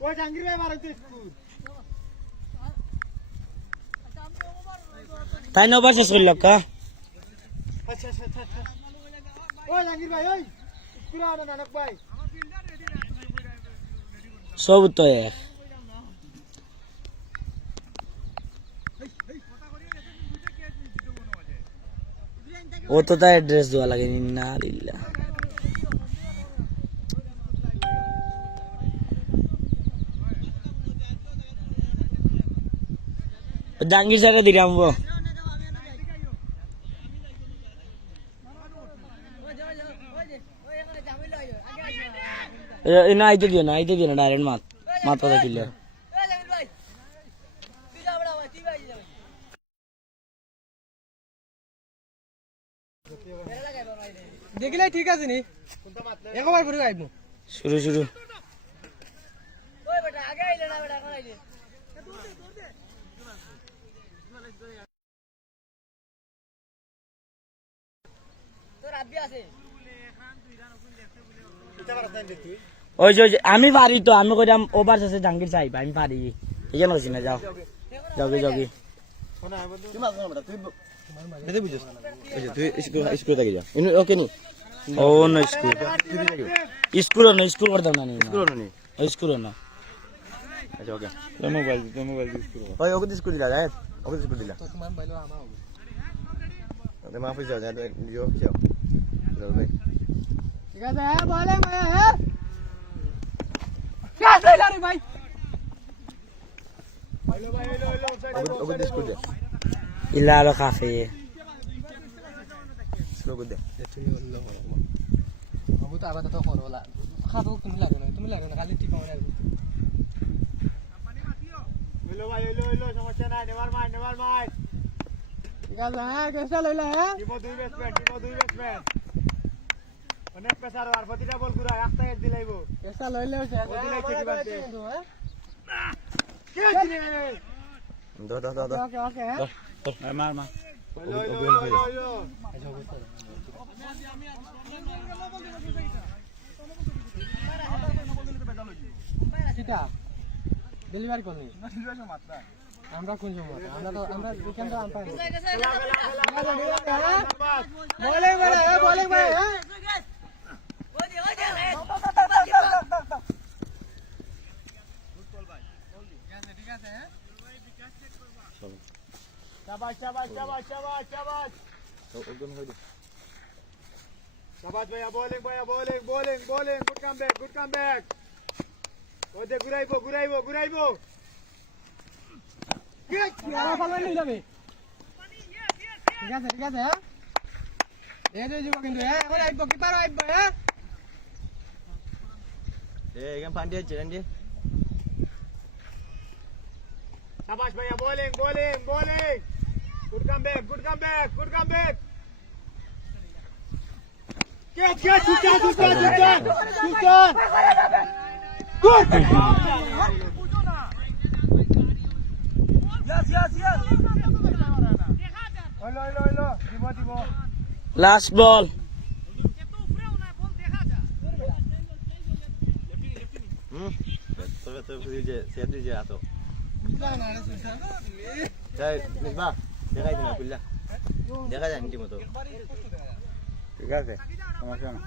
ওই জাঙ্গির ভাই মারাইতে স্কুল তাই না ওভার শেষ করল কা আচ্ছা ওই জাঙ্গির ভাই ওই স্কুল আনো নানক ভাই সব তো এক ও তো তার অ্যাড্রেস দেওয়া লাগে না লিল্লাহ জাঙ্গির সাথে দিলাম না আইতে দিও না ডাইরেক্ট মাত কথা কিনলে দেখলে ঠিক আছে নি একবার ঘুরে আইবো শুরু ওই যে আমি পারি তো আমি কইলাম ওভার শেষে জাঙ্গির চাইবা আমি পারি এখানে হইছি না যাও জগি ও না স্কুল করে দাও না স্কুল না আচ্ছা ওকে মোবাইল স্কুল ওই ওকে স্কুল দিলা গায়ে ওকে স্কুল দিলা তো তোমার মোবাইল আমা হবে তো মাফ হই যাও যা লিও কিও ভাই ঠিক আছে হ্যাঁ বলে হ্যাঁ क्या चला रे भाई ওকে স্কুল দে ইলালো কাফে স্কুল দে তুমি অল্লাহ বাবু তো আবার তো করলা খাবো তুমি লাগো না খালি টিপা মারা হইলো সমস্যা নাই নেভার মাইন্ড ঠিক আছে হ্যাঁ কেসা লইলা হ্যাঁ টিপো দুই ব্যাটসম্যান অনেক প্রেসার আর প্রতিটা বল ঘুরা একটা হেড দিলাইবো কেসা লইলেও সে দিলাইছে কি বাতে হ্যাঁ কে রে দো ওকে হ্যাঁ মার কিটা ডেলিভারি করনি আমরা কোন সময় আমরা এখান থেকে আনতে বলিং ভাই शाबाश भैया bowling good comeback ওদে ঘুরাইবো আবার পালাই নিয়ে যাবে ঠিক আছে হ্যাঁ এই যে যাব কিন্তু হ্যাঁ এখন আইবো কিপার আইবো হ্যাঁ এখানে পান্ডি আছে রেন্ডি शाबाश भैया bowling good comeback Catch Sultan good yes হইলো দিব লাস্ট বল তো যে সেট যে আতো যাই নিবা দেখাই দিনা কুল্লা দেখা যায় নি মতো ঠিক আছে সমস্যা না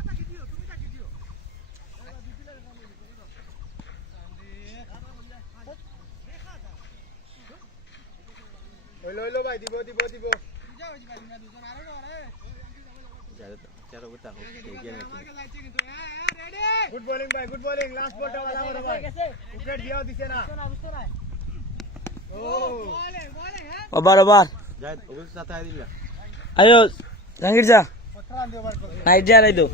হইলো ভাই দিব চারো কথা হোক এগিয়ে নাকি গুড বোলিং লাস্ট বলটা वाला হলো ভাই উইকেট দিও দিছে না ওভার যাই ওকে সাথে আই দিলা আয়ো জাঙ্গির যা 15 রান দিয়ে ওভার করবে নাইট যা রাইদো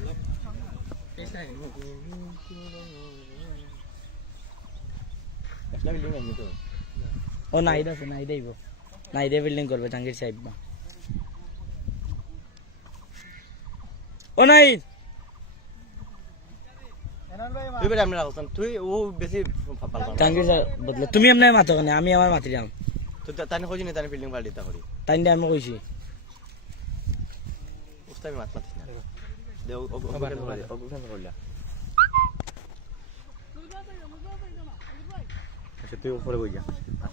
একটা বিল্ডিং আছে তো ও নাইট আইব নাইটে বিল্ডিং করবে জাঙ্গির সাহেব ও নাইট তুই বেটা আমরা রাখছন তুই ও বেশি পাল জাঙ্গির বদলে তুমি এমনি মাতো কেন আমি আমার মাতি যাম তো তানে কইনি তানে বিল্ডিং পাল্টি তা করি তাই আমি কইছি উস্তামি মাত মাতিস না দে ও কেন করলা আচ্ছা তুই উপরে বই যা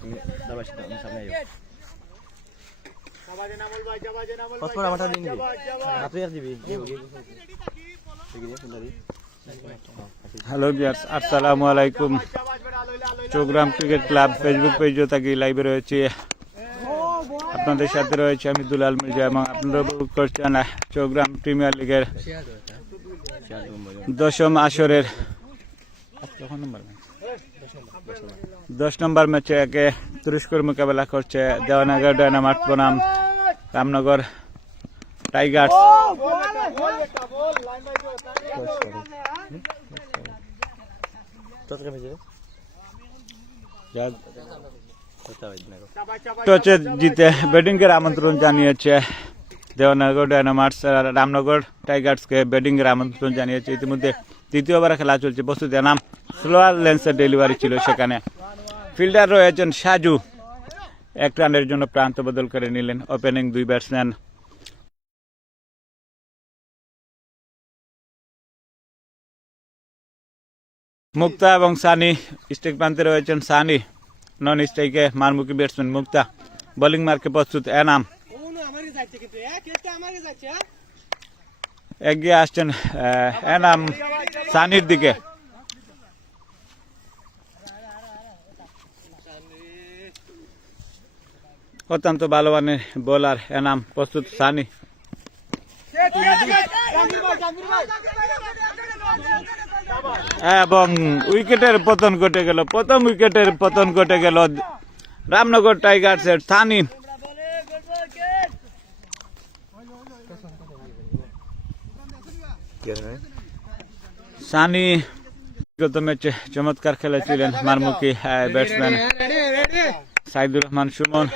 তুমি দাবাস আমি সামনে যাই সবাই নামল ভাই যাবাজে নামল পাসপোর্ট আমারটা দিন দিবি তুই আর দিবি হ্যালো ভিউয়ার্স আসসালামু আলাইকুম চৌগ্রাম ক্রিকেট ক্লাব ফেসবুক পেজে থাকি লাইভে রয়েছে আপনাদের সাথে রয়েছে আমি দুলাল মির্জা এবং আপনারা উপভোগ করছেন চৌগ্রাম প্রিমিয়ার লিগের 10ম আসরের 10 নম্বর ম্যাচে একে তুরস্কের মোকাবেলা করছে দেওয়ানগর ডায়নামাইট বনাম রামনগর টাইগার্স। টসে জিতে ব্যাটিং এর আমন্ত্রণ জানিয়েছে দেওয়ানগর ডায়নামাইটস, রামনগর টাইগার্সকে ব্যাটিং এর আমন্ত্রণ জানিয়েছে। ইতিমধ্যে তৃতীয়বার খেলা চলছে। বস্তুত নাম স্লোয়ার লেন্সের ডেলিভারি ছিল, সেখানে ফিল্ডার রয়েছেন সাজু 1 রানের জন্য প্রান্ত বদল করে নিলেন। ওপেনিং 2 ব্যাটসম্যান মুক্তা এবং সানি। স্ট্রাইক প্রান্তে রয়েছেন সানি, নন স্ট্রাইকে মারমুখী ব্যাটসম্যান মুক্তা। বোলিং মার্কে প্রস্তুত এনাম। এগিয়ে আসছেন এনাম সানির দিকে। অত্যন্ত ভালো মানের বোলার এনাম, প্রস্তুত সানি। এবং উইকেটের পতন ঘটে গেল, প্রথম উইকেটের পতন ঘটে গেল রামনগর টাইগার্সের। সানি সানি গত ম্যাচে চমৎকার খেলেছিলেন মারমুখী ব্যাটসম্যান সাইদুর রহমান সুমন।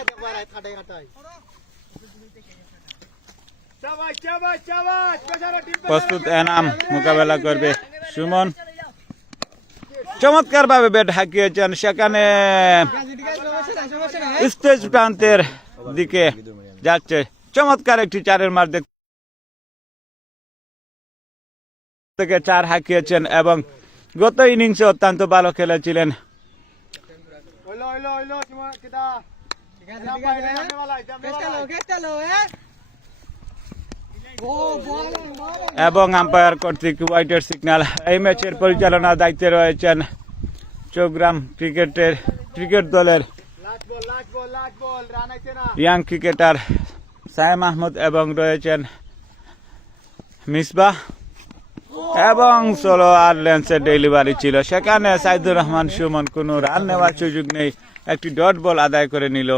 প্রস্তুত এনাম, মোকাবেলা করবে সুমন। চমৎকার ভাবে ব্যাট হাঁকিয়েছেন, সেখানে স্টেজ প্রান্তের দিকে যাচ্ছে। চমৎকার একটি 4-এর মার থেকে 4 হাঁকিয়েছেন এবং গত ইনিংসে অত্যন্ত ভালো খেলেছিলেন। এবং আম্পায়ার কর্তৃক হোয়াইটের সিগন্যাল। এই ম্যাচের পরিচালনার দায়িত্বে রয়েছেন চৌগ্রাম ক্রিকেট দলের ইয়াং ক্রিকেটার সায়েম আহমদ এবং রয়েছেন মিসবাহ। এবং সোলো আর লেন্সের ডেলিভারি ছিল, সেখানে সাইদুর রহমান সুমন কোনো রান নেওয়ার সুযোগ নেই, একটি ডট বল আদায় করে নিল।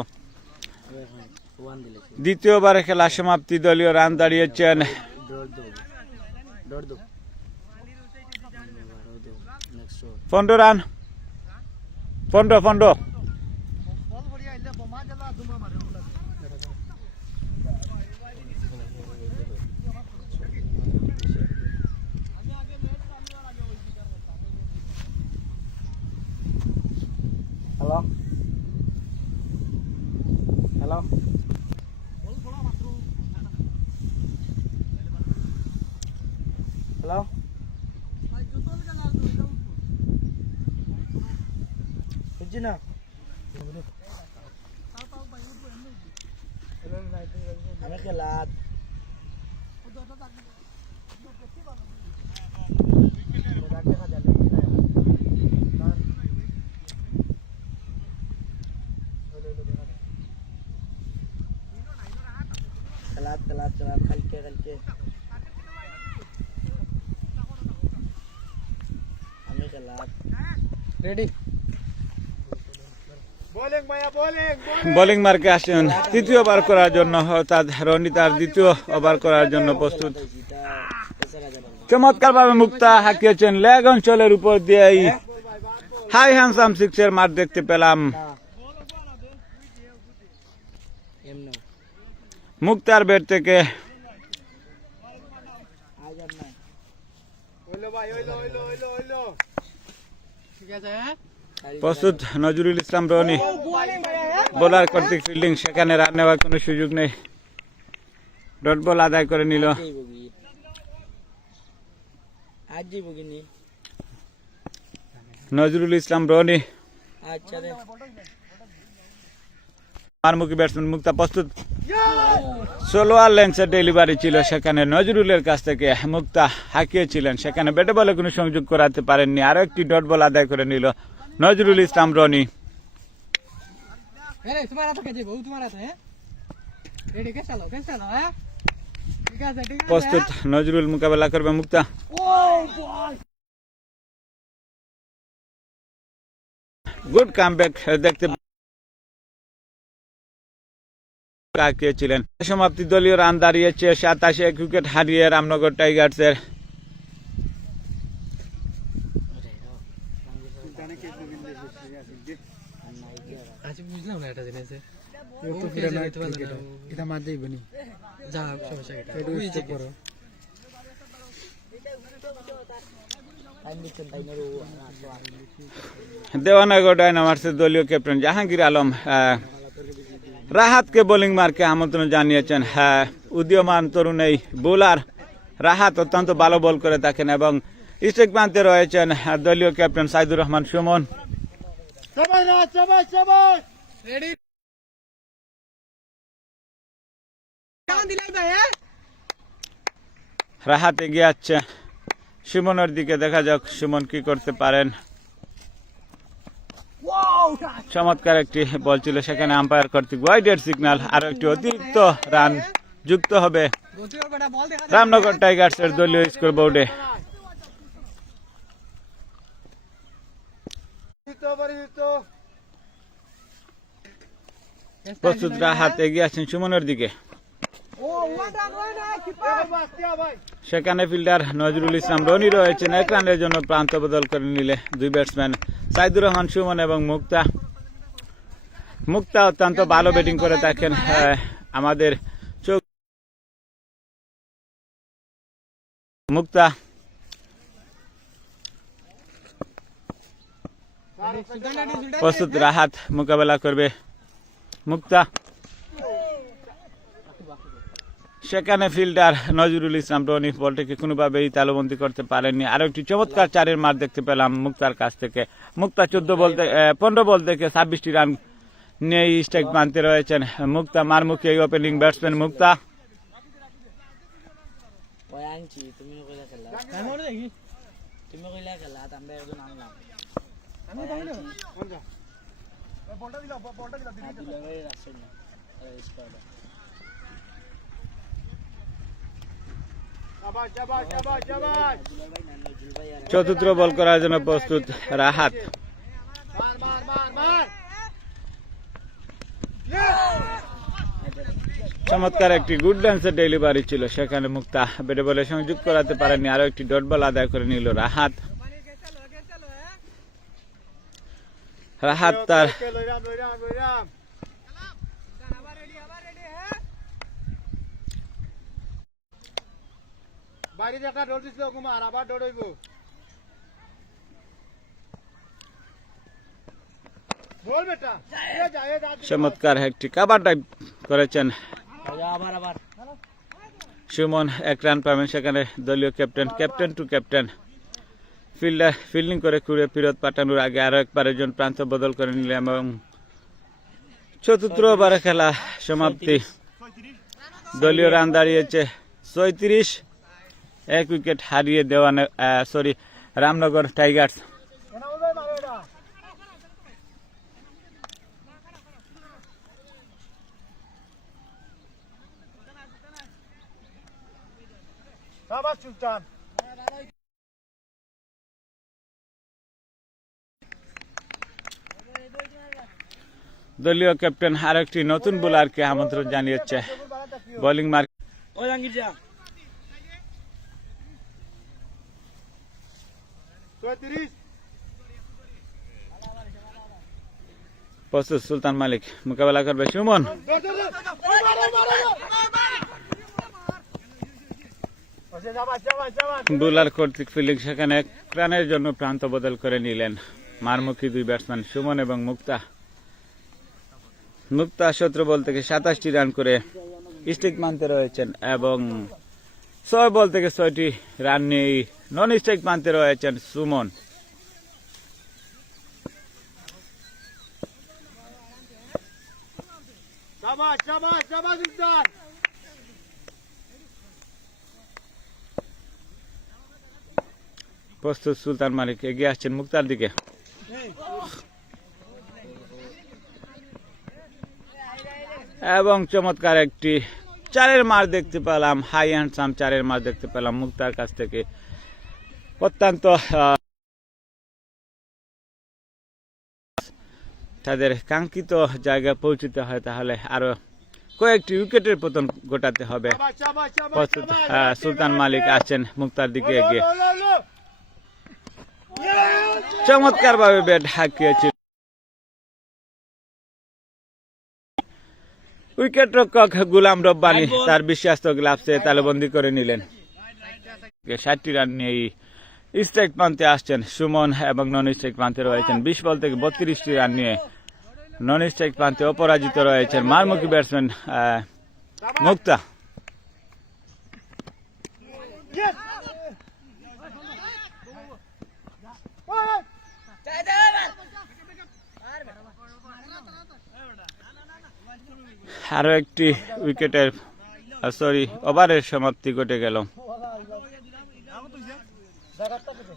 দ্বিতীয়বার খেলা সমাপ্তি, দলীয় রান দাঁড়িয়েছেন 15 রান। 15 হ্যালো হ্যালো হ্যালো বুঝছি না আমি খেলাত খেলাত খালকে আমি খেলাত রেডি। বোলিং মার্কে আসেন তৃতীয়বার করার জন্য, অর্থাৎ রনি তার দ্বিতীয় ওভার করার জন্য প্রস্তুত। চমৎকার ভাবে মুক্তা হাঁকিয়েছেন, লেগ অঞ্চলের উপর দিয়ে হাই হ্যান্ডসাম 6-এর মার দেখতে পেলাম। মুক্তার ব্যাট থেকে প্রস্তুত নজরুল ইসলাম রনি। বোলার কর্তৃক ফিল্ডিং, সেখানে রান নেওয়ার কোনো সুযোগ নেই, ডট বল আদায় করে নিল। নজরুল ইসলাম রনি মারমুখী ব্যাটসম্যান মুক্তা প্রস্তুত সোলোয়ার লেন্সের ডেলিভারি ছিল সেখানে নজরুলের কাছ থেকে মুক্তা হাঁকিয়েছিলেন সেখানে ব্যাটে বলে কোনো সংযোগ করাতে পারেননি আরো একটি ডট বল আদায় করে নিল নজরুল ইসলাম রনি এই তোমার হাতে কে যাবো তোমার হাতে রেডি কে চালো হ্যাঁ ঠিক আছে প্রস্তুত নজরুল মোকাবেলা করবে মুক্তা গুড কামব্যাক দেখতে ছিলেন সমাপ্তি দলীয় রান দাঁড়িয়েছে 87 উইকেট হারিয়ে রামনগর টাইগার্সের আজ বুঝলাম না এটা জিনিস এটা মার যাইব নি যা সমস্যা এটা বুঝতে পারো দেওয়ানগর ডায়নামার্সের দলীয় ক্যাপ্টেন জাহাঙ্গীর আলম রাহাতকে বোলিং মার্কে আমন্ত্রণ জানিয়েছেন উদীয়মান তরুণ এই বোলার রাহাত অত্যন্ত ভালো বল করে থাকেন এবং স্ট্রাইক প্রান্তে রয়েছেন দলীয় ক্যাপ্টেন সাইদুর রহমান সুমন রেডি কান দিলাই ভাই রাহাত এগিয়ে যাচ্ছে সুমনের দিকে দেখা যাক সুমন কি করতে পারেন চমৎকার একটি বল ছিল সেখানে আম্পায়ার কর্তৃক ওয়াইডের সিগন্যাল আরো একটি অতিরিক্ত রান যুক্ত হবে রামনগর টাইগার্সের দলীয় স্কোর বোর্ডে প্রস্তুত রাহাত এগিয়ে আছেন সুমনের দিকে সেখানে ফিল্ডার নজরুল ইসলাম রনি রয়েছেন 1 রানের জন্য প্রান্ত বদল করে নিলে দুই ব্যাটসম্যান সাইদুর রহমান সুমন এবং মুক্তা অত্যন্ত ভালো ব্যাটিং করে থাকেন আমাদের মুক্তা প্রস্তুত রাহাত মোকাবেলা করবে মুক্তা সেখানে ফিল্ডার নজরুল ইসলাম রনি বলটিকে কোনোভাবেই তালুবন্দি করতে পারেননি আরো একটি চমৎকার 4-এর মার দেখতে পেলাম মুক্তার কাছ থেকে মুক্তা 15 বল থেকে 26টি রান নিয়ে স্ট্রাইক মানতে রয়েছেন মুক্তা মারমুখী এই ওপেনিং ব্যাটসম্যান মুক্তা চতুর্থ বল করার জন্য প্রস্তুত রাহাত চমৎকার একটি গুড ডান্সের ডেলিভারি ছিল সেখানে মুক্তা ব্যাটে বলে সংযোগ করাতে পারেননি আরো একটি ডট বল আদায় করে নিল রাহাত তার বাইরে একটা ডোর দিছিল কুমার আবার ডোর হইব বল বেটা চমৎকার একটি কাভার ড্রাইভ করেছেন সুমন 1 রান পাবেন সেখানে দলীয় ক্যাপ্টেন টু ক্যাপ্টেন ফিল্ডিং করে ঘুরে ফিরত পাঠানোর আগে আরো একবারের জন্য প্রান্ত বদল করে নিলেন এবং চতুর্থ ওভারে খেলা সমাপ্তি দলীয় রান দাঁড়িয়েছে 36 1 উইকেট হারিয়ে রামনগর টাইগার্স সুলতান দলীয় ক্যাপ্টেন আরেকটি নতুন বোলারকে আমন্ত্রণ জানিয়েছে বোলিং মার্ক প্রস্তুত সুলতান মালিক মোকাবেলা করবে সুমন বোলার কর্তৃক ফিল্ডিং সেখানে 1 রানের জন্য প্রান্ত বদল করে নিলেন মারমুখী দুই ব্যাটসম্যান সুমন এবং মুক্তা 17 বল থেকে 27টি রান করে স্ট্রাইক মানতে রয়েছেন এবং 6 বল থেকে 6টি রান নিয়ে নন স্ট্রাইক মানতে রয়েছেন সুমন শাবাশ শাবাশ শাবাশ সুলতান প্রস্তুত সুলতান মালিক এগিয়ে আসছেন মুক্তার দিকে এবং চমৎকার একটি চারের মার দেখতে পেলাম, হাই হ্যান্ডসাম চারের মার দেখতে পেলাম মুক্তার কাছ থেকে। অত্যন্ত তাদের কাঙ্ক্ষিত জায়গায় পৌঁছতে হয় তাহলে আরো কয়েকটি উইকেটের পতন ঘটাতে হবে। প্রস্তুত সুলতান মালিক আছেন মুক্তার দিকে এগিয়ে, চমৎকার ভাবে ব্যাট হাঁকিয়েছে উইকেট রক্ষক গুলাম রব্বানি, তার বিশ্বাস্ত গ্লাভসে তালুবন্দি করে নিলেন। 60টি রান নিয়ে স্ট্রাইক প্রান্তে আসছেন সুমন এবং নন স্ট্রাইক প্রান্তে রয়েছেন 20 বল থেকে 32টি রান নিয়ে নন স্ট্রাইক প্রান্তে অপরাজিত রয়েছেন মারমুখী ব্যাটসম্যান মুক্তা। আরো একটি উইকেটের ওভারের সমাপ্তি ঘটে গেল।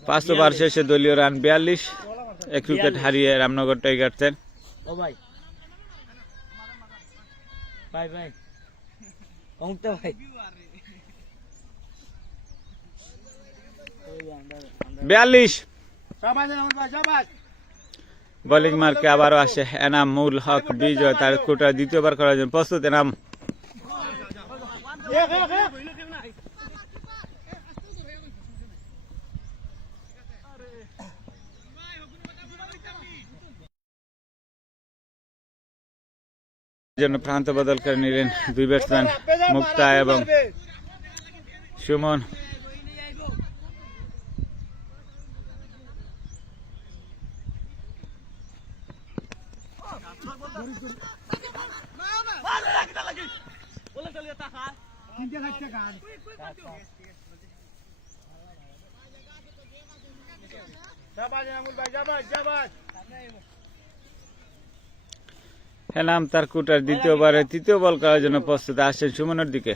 5 ওভার শেষে দলীয় রান 42, 1 উইকেট হারিয়ে রামনগর টাইগার্সের। বোলিং মার্কে আবারও আসে এনাম মুল হক বিজয়, তার কোটা দ্বিতীয়বার করার জন্য প্রস্তুত এনাম। জন্য প্রান্ত বদল করে নিলেন দুই ব্যাটসম্যান মুক্তা এবং সুমন। হেনাম তার কুটার দ্বিতীয়বারে তৃতীয় বল করার জন্য প্রস্তুত আসছেন সুমনের দিকে,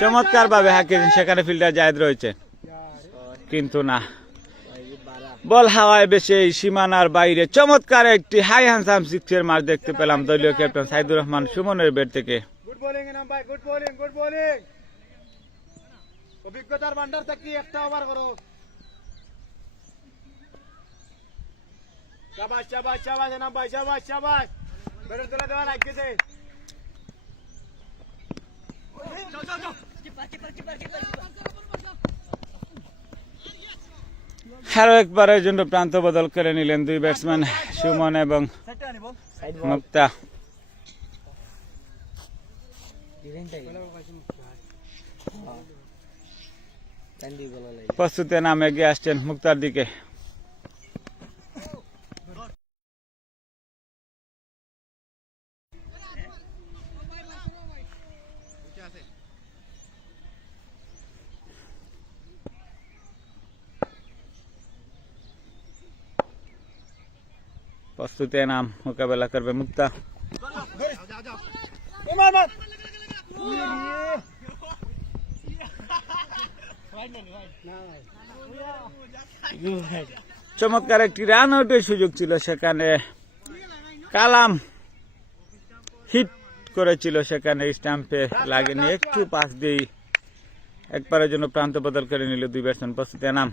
চমৎকার ভাবে হাঁকিয়েছেন, সেখানে ফিল্ডার জায়েদ রয়েছে কিন্তু না, বল হাওয়ায় বেশি সীমানার বাইরে। চমৎকার একটি হাই হ্যান্ডসাম সিক্সের মার দেখতে পেলাম দলীয় ক্যাপ্টেন সাইদুর রহমান সুমনের ব্যাট থেকে। গুড বোলিং এনাম ভাই, গুড বোলিং, গুড বোলিং। অভিজ্ঞতার ভান্ডার থেকে একটা ওভার করো। শাবাশ শাবাশ শাবাশ এনাম ভাই, শাবাশ শাবাশ। ব্যাটার তোলা দেওয়া লাগছে। আরো একবারের জন্য প্রান্ত বদল করে নিলেন দুই ব্যাটসম্যান সুমন এবং মুক্তা। প্রস্তুতে নামে এগিয়ে আসছেন মুক্তার দিকে। প্রস্তুতে নাম মোকাবেলা করবে মুক্তা। চমৎকার একটি রান আউটের সুযোগ ছিল, সেখানে কালাম হিট করেছিল, সেখানে স্টাম্পে লাগেনি, একটু পাস দিয়ে একবারের জন্য প্রান্ত বদল করে নিল দুই ব্যাটসম্যান। প্রস্তুতে নাম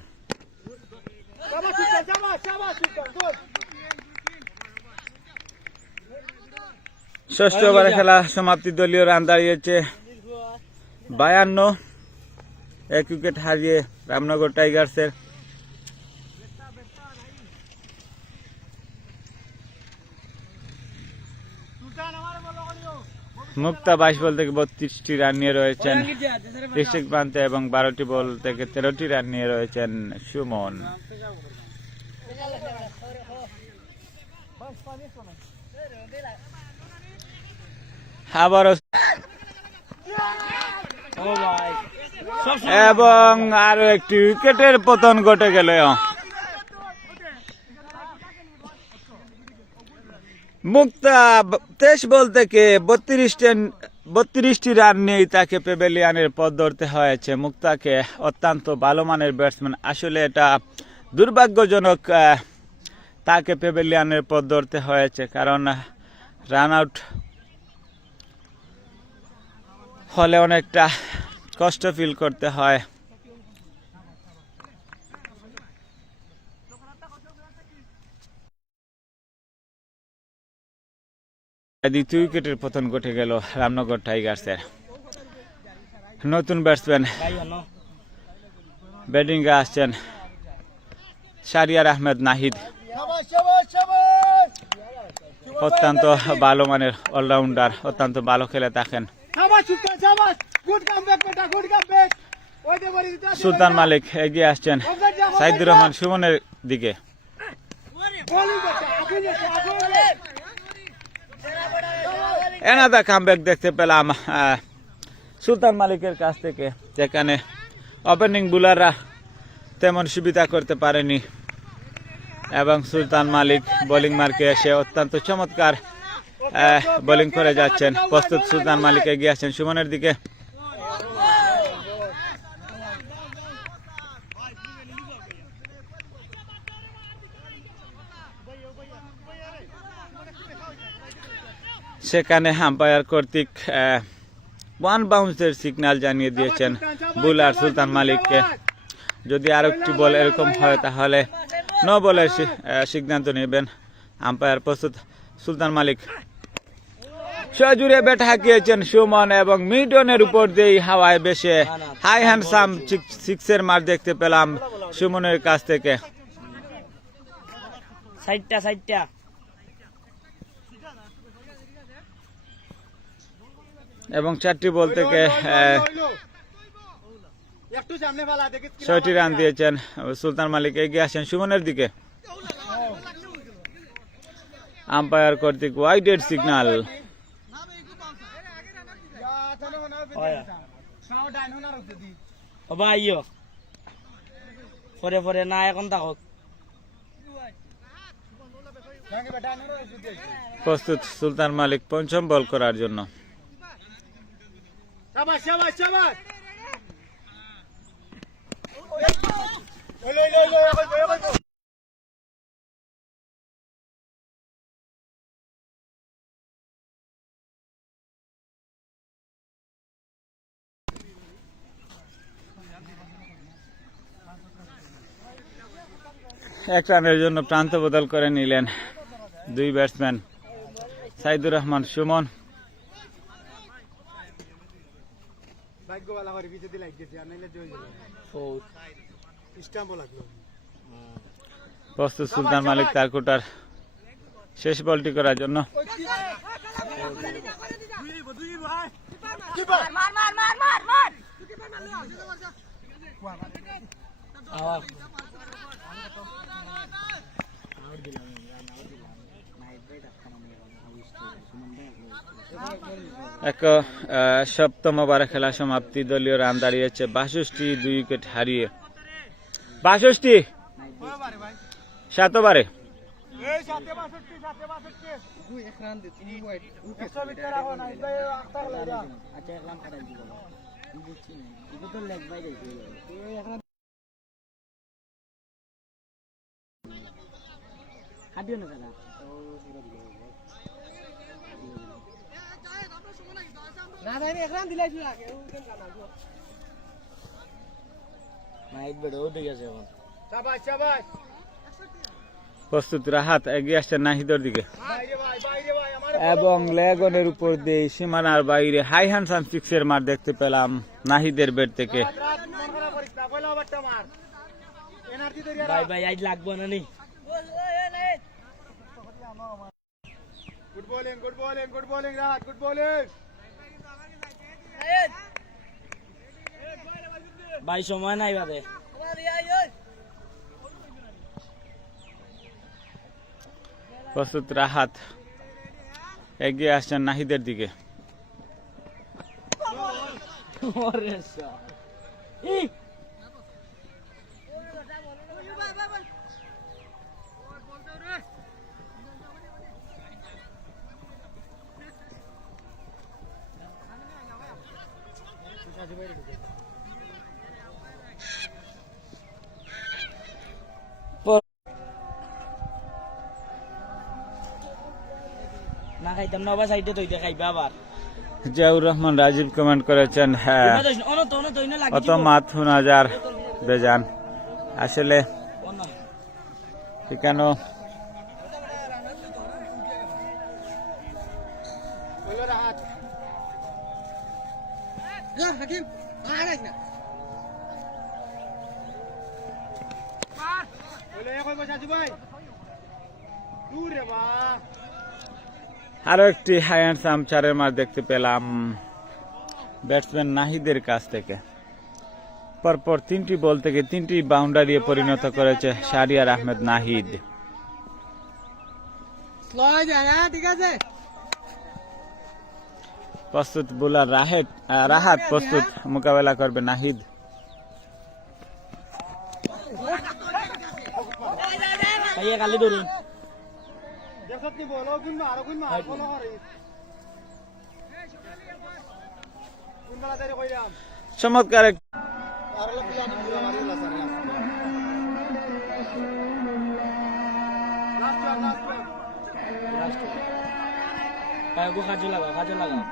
ষষ্ঠ ওভারে খেলা সমাপ্তি, দলীয় রান দাঁড়িয়েছে 52, 1 উইকেট হারিয়ে রামনগর টাইগার্সের। মুক্তা 22 বল থেকে 32টি রান নিয়ে রয়েছেন ডিস্ট্রিক্ট প্রান্তে এবং 12টি বল থেকে 13টি রান নিয়ে রয়েছেন সুমন। আবারও এবং আরো একটি উইকেটের পতন ঘটে গেল। মুক্তা 23 বল থেকে 32টি রান নিয়েই তাকে পেভিলিয়নের পথ ধরতে হয়েছে। মুক্তাকে অত্যন্ত ভালো মানের ব্যাটসম্যান, আসলে এটা দুর্ভাগ্যজনক তাকে পেভিলিয়নের পথ ধরতে হয়েছে, কারণ রান আউট হলে অনেকটা কষ্ট ফিল করতে হয়। দ্বিতীয় উইকেটের পতন ঘটে গেল রামনগর টাইগার্সের। নতুন ব্যাটসম্যান ব্যাটিংয়ে আসছেন শাহরিয়ার আহমেদ নাহিদ, অত্যন্ত ভালো মানের অলরাউন্ডার, অত্যন্ত ভালো খেলে থাকেন। সুলতান মালিক এগিয়ে আসছেন সাইদুর রহমান সুমনের দিকে। এনাদা কামব্যাক দেখতে পেলাম সুলতান মালিকের কাছ থেকে, যেখানে ওপেনিং বোলাররা তেমন সুবিধা করতে পারেনি এবং সুলতান মালিক বোলিং মার্কে এসে অত্যন্ত চমৎকার বোলিং করে যাচ্ছেন। প্রস্তুত সুলতান মালিক এগিয়ে আসছেন সুমনের দিকে। সেখানে আম্পায়ার কর্তৃক 1 বাউন্সের সিগন্যাল জানিয়ে দিয়েছেন বোলার সুলতান মালিককে। যদি আর একটি বল এরকম হয় তাহলে নো বলের সিদ্ধান্ত নেবেন আম্পায়ার। প্রস্তুত সুলতান মালিক, সজুরে ব্যাট হাঁকিয়েছেন সুমন এবং মিডনের উপর দিয়ে হাওয়ায় বেশে হাই হ্যান্ডসাম সিক্সের মার দেখতে পেলাম সুমনের কাছ থেকে। সাইডটা এবং 4টি বল থেকে 6টি রান দিয়েছেন সুলতান মালিক। এগিয়ে আসেন সুমনের দিকে। আম্পায়ার কর্তৃক ওয়াইডেড সিগন্যাল। পরে না এখন থাকুক। প্রস্তুত সুলতান মালিক পঞ্চম বল করার জন্য। এক রানের জন্য প্রান্ত বদল করে নিলেন দুই ব্যাটসম্যান সাইদুর রহমান সুমন। প্রস্তুত সুলতান মালিক তার কোটার শেষ বলটি করার জন্য। সপ্তম ওভারে খেলা সমাপ্তি। দলীয় রান দাঁড়িয়েছে 62, 2 উইকেট হারিয়ে 62 7 ওভারে। প্রস্তুত রাহাত এগিয়ে আসছেন নাহিদের দিকে এবং লেগনের উপর দিয়ে সীমানার বাইরে হাই হ্যান্ডসাম সিক্সের মার দেখতে পেলাম নাহিদের ব্যাট থেকে। লাগবো না নি। Good bowling, Rahat, good bowling. ভাই সময় নাই বাদে। প্রস্তুত রাহাত এগিয়ে আসছেন নাহিদের দিকে। না খাইতাম না আবার সাইডে তৈরি খাইবা আবার জিয়াউর রহমান রাজীব কমেন্ট করেছেন, হ্যাঁ অত মাত হাজার বেজান আসলে কেন হাকিম আড়াইছ না আরো একটি হাই হ্যান্ডসাম চারের মার দেখতে পেলাম ব্যাটসম্যান নাহিদের কাছ থেকে। পরপর 3টি বল থেকে 3টি বাউন্ডারি পরিণত করেছে শাহরিয়ার আহমেদ নাহিদ। ঠিক আছে প্রস্তুত বোলার রাহাত প্রস্তুত, মোকাবেলা করবে নাহিদ। কালি ধরুন চমৎকার এক কাজে লাগাও না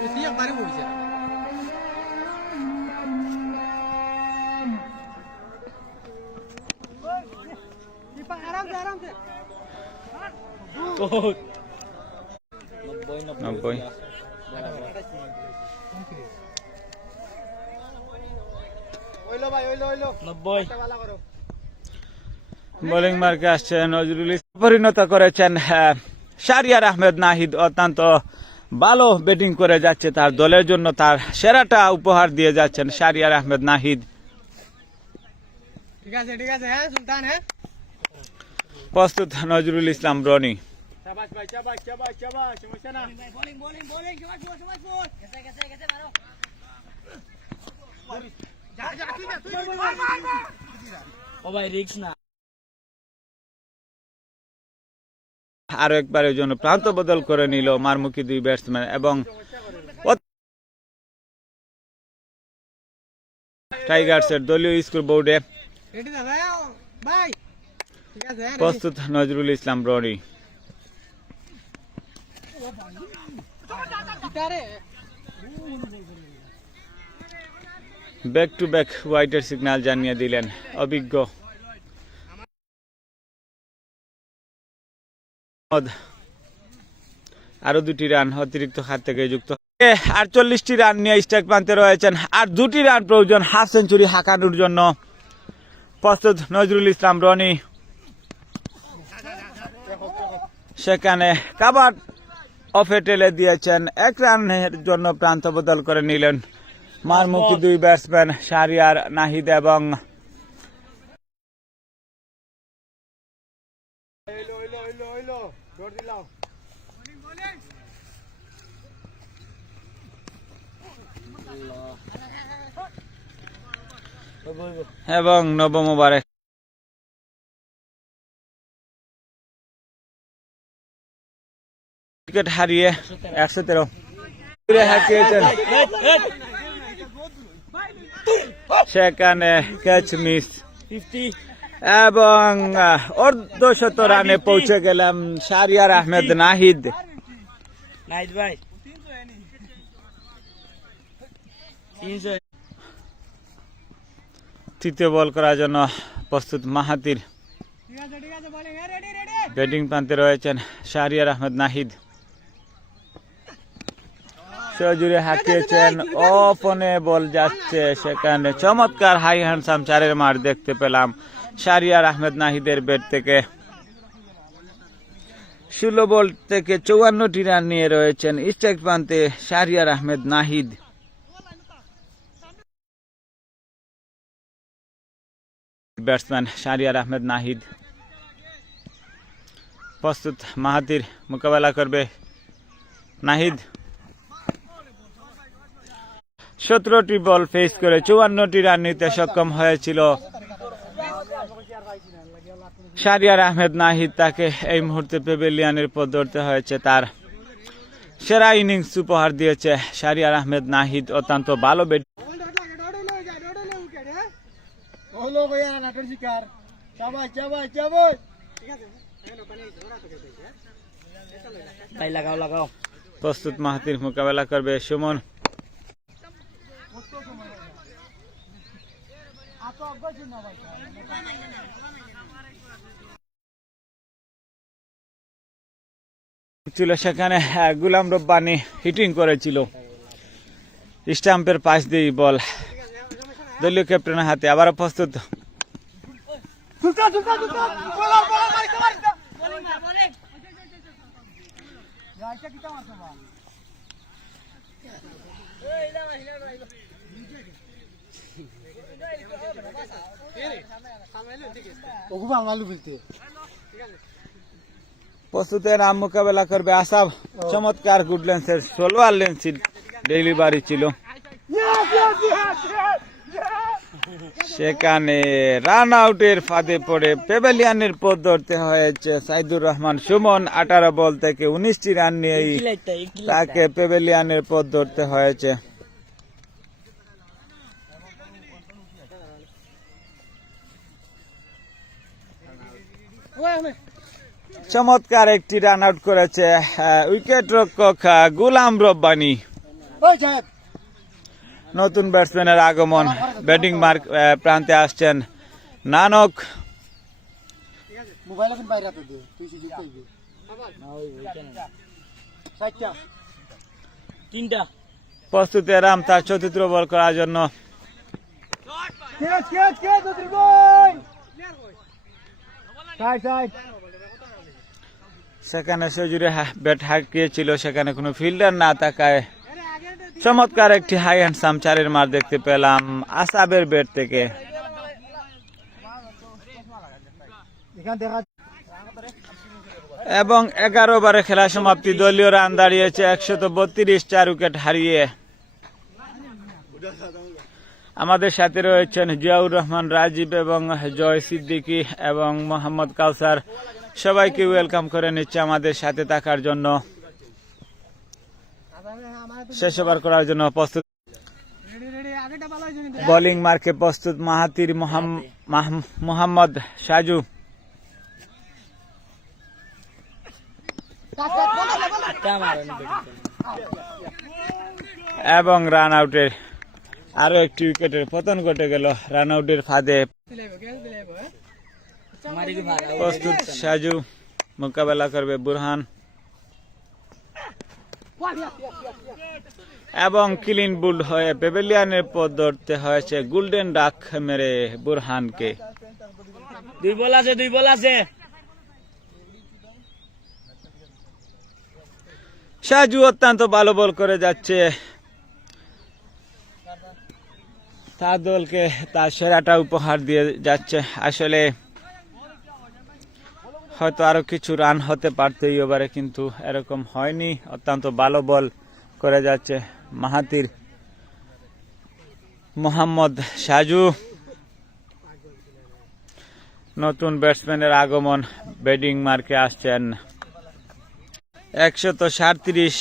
বুঝি একবারে বলছে আরামসে 90। বোলিং মার্কে আসছে নজরুল ইসলাম, পরিণত করেছেন শাহরিয়ার আহমেদ নাহিদ। অত্যন্ত ভালো ব্যাটিং করে যাচ্ছে, তার দলের জন্য তার সেরাটা উপহার দিয়ে যাচ্ছেন শাহরিয়ার আহমেদ নাহিদ। ঠিক আছে হ্যাঁ সুলতান হ্যাঁ প্রস্তুত নজরুল ইসলাম রনি। ও ভাই রিক্স না আরো একবারের জন্য প্রান্ত বদল করে নিল মারমুখী দুই ব্যাটসম্যান এবং টাইগার্সের দলীয় স্কোর বোর্ডে রেডি না ভাই ঠিক আছে প্রস্তুত Nazrul Islam Roni. Back to back হোয়াইটের সিগন্যাল জানিয়ে দিলেন অভিজ্ঞ আরো 2টি রান অতিরিক্ত হাত থেকে যুক্ত। 48টি রান নিয়ে স্ট্রাইক প্রান্তে রয়েছেন, আর 2টি রান প্রয়োজন হাফ সেঞ্চুরি হাঁকানোর জন্য। প্রস্তুত নজরুল ইসলাম রনি, সেখানে কাবার অফে টেলে দিয়েছেন। 1 রানের জন্য প্রান্ত বদল করে নিলেন মারমুখী দুই ব্যাটসম্যান শাহরিয়ার নাহিদ এবং নব মোবারক। উইকেট হারিয়ে 113 হারিয়েছেন, সেখানে ক্যাচ মিস এবং অর্ধশত রানে পৌঁছে গেলাম শাহরিয়ার আহমেদ নাহিদ। নাইট ভাই 300 তৃতীয় বল করার জন্য প্রস্তুত মাহাতির। ব্যাটিং প্রান্তে রয়েছেন শাহরিয়ার আহমেদ নাহিদ, সজুরে হাঁকিয়েছেন, অফনে বল যাচ্ছে, সেখানে চমৎকার হাই হ্যান্ডসাম চারের মার দেখতে পেলাম শাহরিয়ার আহমেদ নাহিদের ব্যাট থেকে। 16 বল থেকে 54টি রান নিয়ে রয়েছেন স্ট্রাইক প্রান্তে শাহরিয়ার আহমেদ নাহিদ। ব্যাটসম্যান শাহরিয়ার আহমেদ নাহিদ প্রস্তুত মাহাতির, মোকাবেলা করবে নাহিদ। 17টি বল ফেস করে 54টি রান নিতে সক্ষম হয়েছিল শাহরিয়ার আহমেদ নাহিদ। তাকে এই মুহূর্তে পেভিলিয়নের পথ ধরতে হয়েছে। তার সেরা ইনিংস উপহার দিয়েছে শাহরিয়ার আহমেদ নাহিদ। অত্যন্ত ভালো ব্যাটিং। হলো ভাইয়া নাটোর শিকার। চাবাই চাবাই চাবাই। ভাই লাগাও লাগাও। প্রস্তুত মাহাতির, মোকাবেলা করবে সুমন। ছিল সেখানে গুলাম রব্বানী হিটিং করেছিল, স্টাম্পের পাশ দিয়ে বল দলীয় ক্যাপ্টেনের হাতে। আবার প্রস্তুত, প্রস্তুতের নাম মোকাবেলা করবে আসাব। চমৎকার গুড লেন্সের 16 লেন্সের ডেলিভারি ছিল সেখানে। রান আউটের ফাঁদে পড়ে পেভিলিয়নের পথ ধরতে হয়েছে সাইদুর রহমান সুমন। 18 বল থেকে 19টি রান নিয়েই তাকে পেভিলিয়নের পথ ধরতে হয়েছে। চমৎকার একটি রান আউট করেছে উইকেট রক্ষক গুলাম রব্বানী। নতুন ব্যাটসম্যানের আগমন, ব্যাটিং মার্ক প্রান্তে আসছেন নানক। প্রস্তুত রাম তার 34 বল করার জন্য। সেখানে সজুরে ব্যাট হাঁকিয়েছিল, সেখানে কোনো ফিল্ডার না থাকায় চমৎকার একটি হাই হ্যান্ডসাম 4-এর মার দেখতে পেলাম আসাবের ব্যাট থেকে। এবং 11 ওভারে খেলা সমাপ্তি। দলীয় রান দাঁড়িয়েছে 132, 4 উইকেট হারিয়ে। আমাদের সাথে রয়েছেন জিয়াউর রহমান রাজীব এবং জয় সিদ্দিকী এবং মোহাম্মদ কাউসার। সবাইকে ওয়েলকাম করে নিচ্ছে আমাদের সাথে থাকার জন্য, শেষ ওভার করার জন্য প্রস্তুত। বোলিং মার্কে প্রস্তুত মাহাতির, মোহাম্মদ সাজু এবং রান আউটের আরো একটি উইকেটের পতন ঘটে গেল রান আউটের ফাঁদে। প্রস্তুত সাজু, মোকাবেলা করবে বুরহান এবং ক্লিন বুল্ড হয়ে পেভিলিয়নের পথ ধরতে হয়েছে গোল্ডেন ডাক মেরে বুরহানকে। 2 বল আছে, 2 বল আছে। সাজু অত্যন্ত ভালো বল করে যাচ্ছে, তার দলকে তার সেরাটা উপহার দিয়ে যাচ্ছে। আসলে হয়তো আরো কিছু রান হতে পারত এই ওভারে, কিন্তু এরকম হয়নি। অত্যন্ত ভালো বল করে যাচ্ছে মাহাতির। মোহাম্মদ সাজু, নতুন ব্যাটসম্যানের আগমন, ব্যাটিং মার্কে আসছেন। 137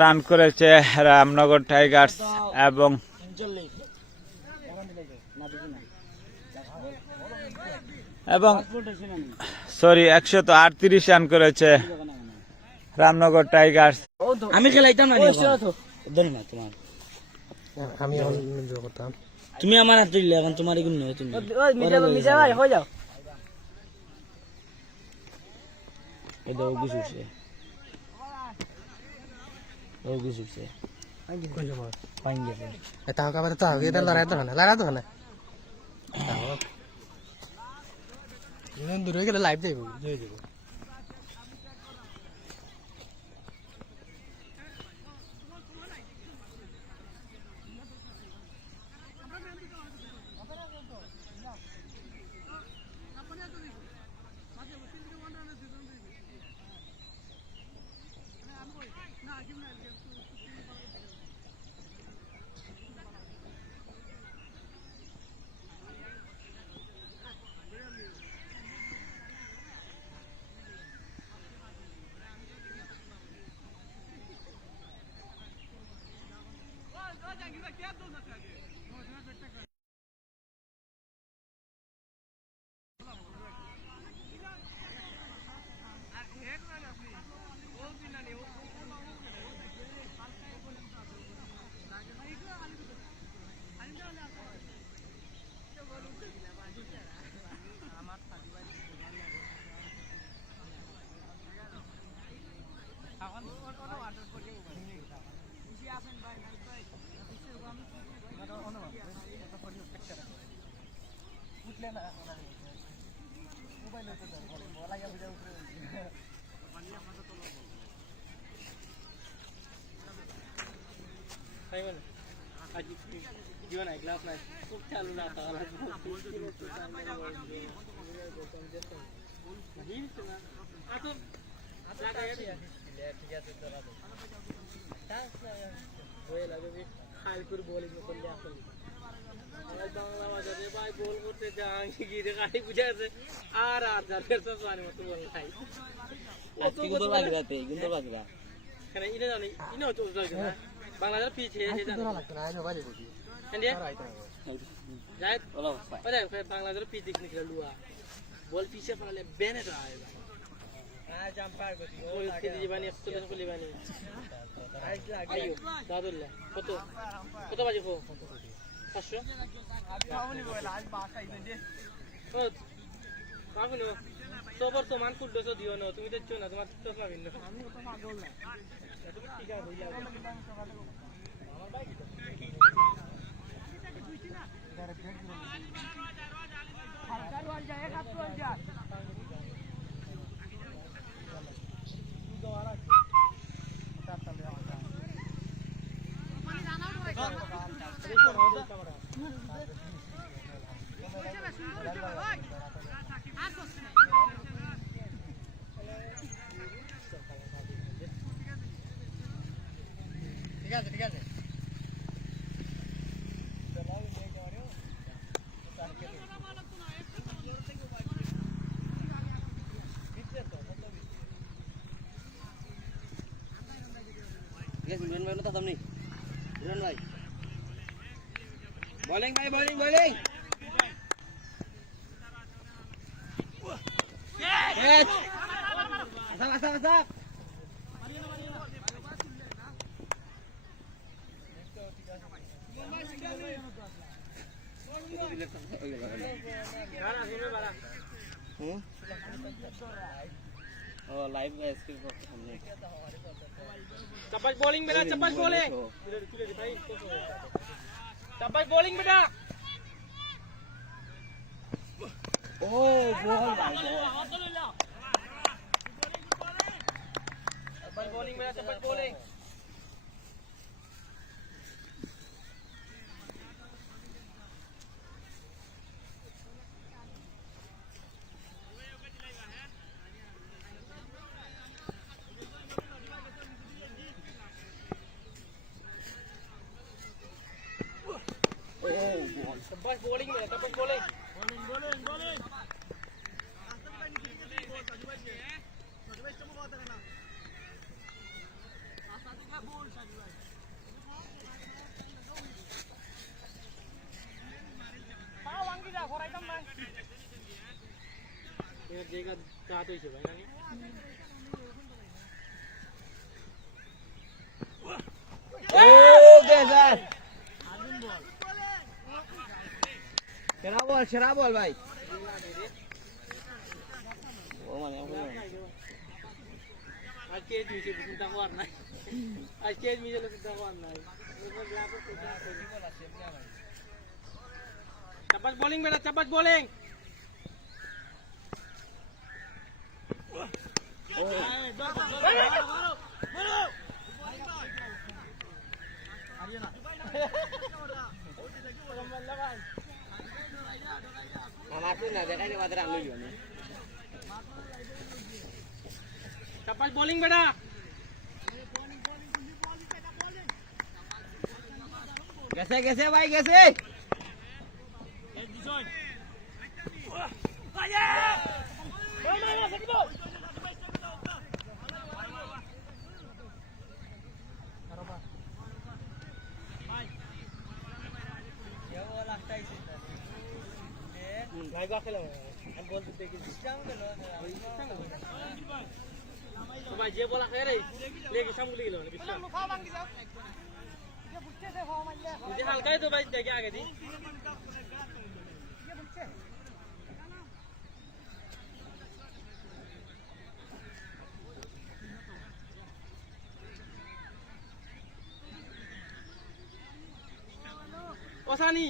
রান করেছে রামনগর টাইগার্স এবং সরি 138 রান করেছে রামনগর টাইগার্স। আমি খেলাইতাম না, ধরি না তোমার, তুমি আমার হাত দিলে, এখন তোমার এগুলো নয়। তুমি হয়ে যাও। দূরে গেলে লাইভ যাইব। जीवन ऐकला नाही खूप चालू राहता খালপুর বলিং করলে আসলে বাংলা বাজারে ভাই বল করতে যাই গিয়ে গাড়ি বুঝাছে আর আর যাদের তো জানি মতো বল খাই কিন্তু বাগরাতে কিন্তু বাগরা কেন ইনে জানি ইনেও তো জানি না বাংলাদেশ পিছে হে জানি এন্ডিয়া जायत बोलो पता है बांग्लादेश पी दिखने के लुआ बॉल पीछे फलाले बेने तो आएगा हां जंपर को वो इसके जीवानी एक्सलेशन को लेवानी आयो दादुल्ला কত বাজে ফো 500 আমি বলে আজ বাসা ইদেন যে ও পাবনি সবার তো মান কুড দছো দিও না তুমি দেখছো না তোমার তো পাবিন না আমি তো পাগল না তুমি ঠিক আছে ভাইয়া আমার ভাই ঠিক আছে ঠিক আছে Guys, Imran bhai na tamni. Imran bhai. Bowling bhai, bowling. Catch. Asap. Oh, live guys ke हमने चप्पल बॉलिंग बेटा चप्पल बॉलिंग चप्पल बॉलिंग बेटा oh ball bhai चप्पल बॉलिंग बेटा चप्पल बॉलिंग बस बॉलिंग में बस बॉलिंग जगह का तो इसे भाई oh guys Shera ball bhai. Oh mana apa? आज केज मीचे सुद्धा वार नाही आज केज मीचे सुद्धा वार नाही चप्पल बॉलिंग बेटा चप्पल बॉलिंग Masuk na देखा नहीं बात रामलू जी चप्पल बॉलिंग बेटा कैसे भाई कैसे একবার খেলাম আমি বল দিতে গেছি তো ভাই যে বলা খেয়ে রে লেগে সামগুলি গেল না বিশ্বাস যে হালকাই তো ভাই দেখে আগে দি ওসানি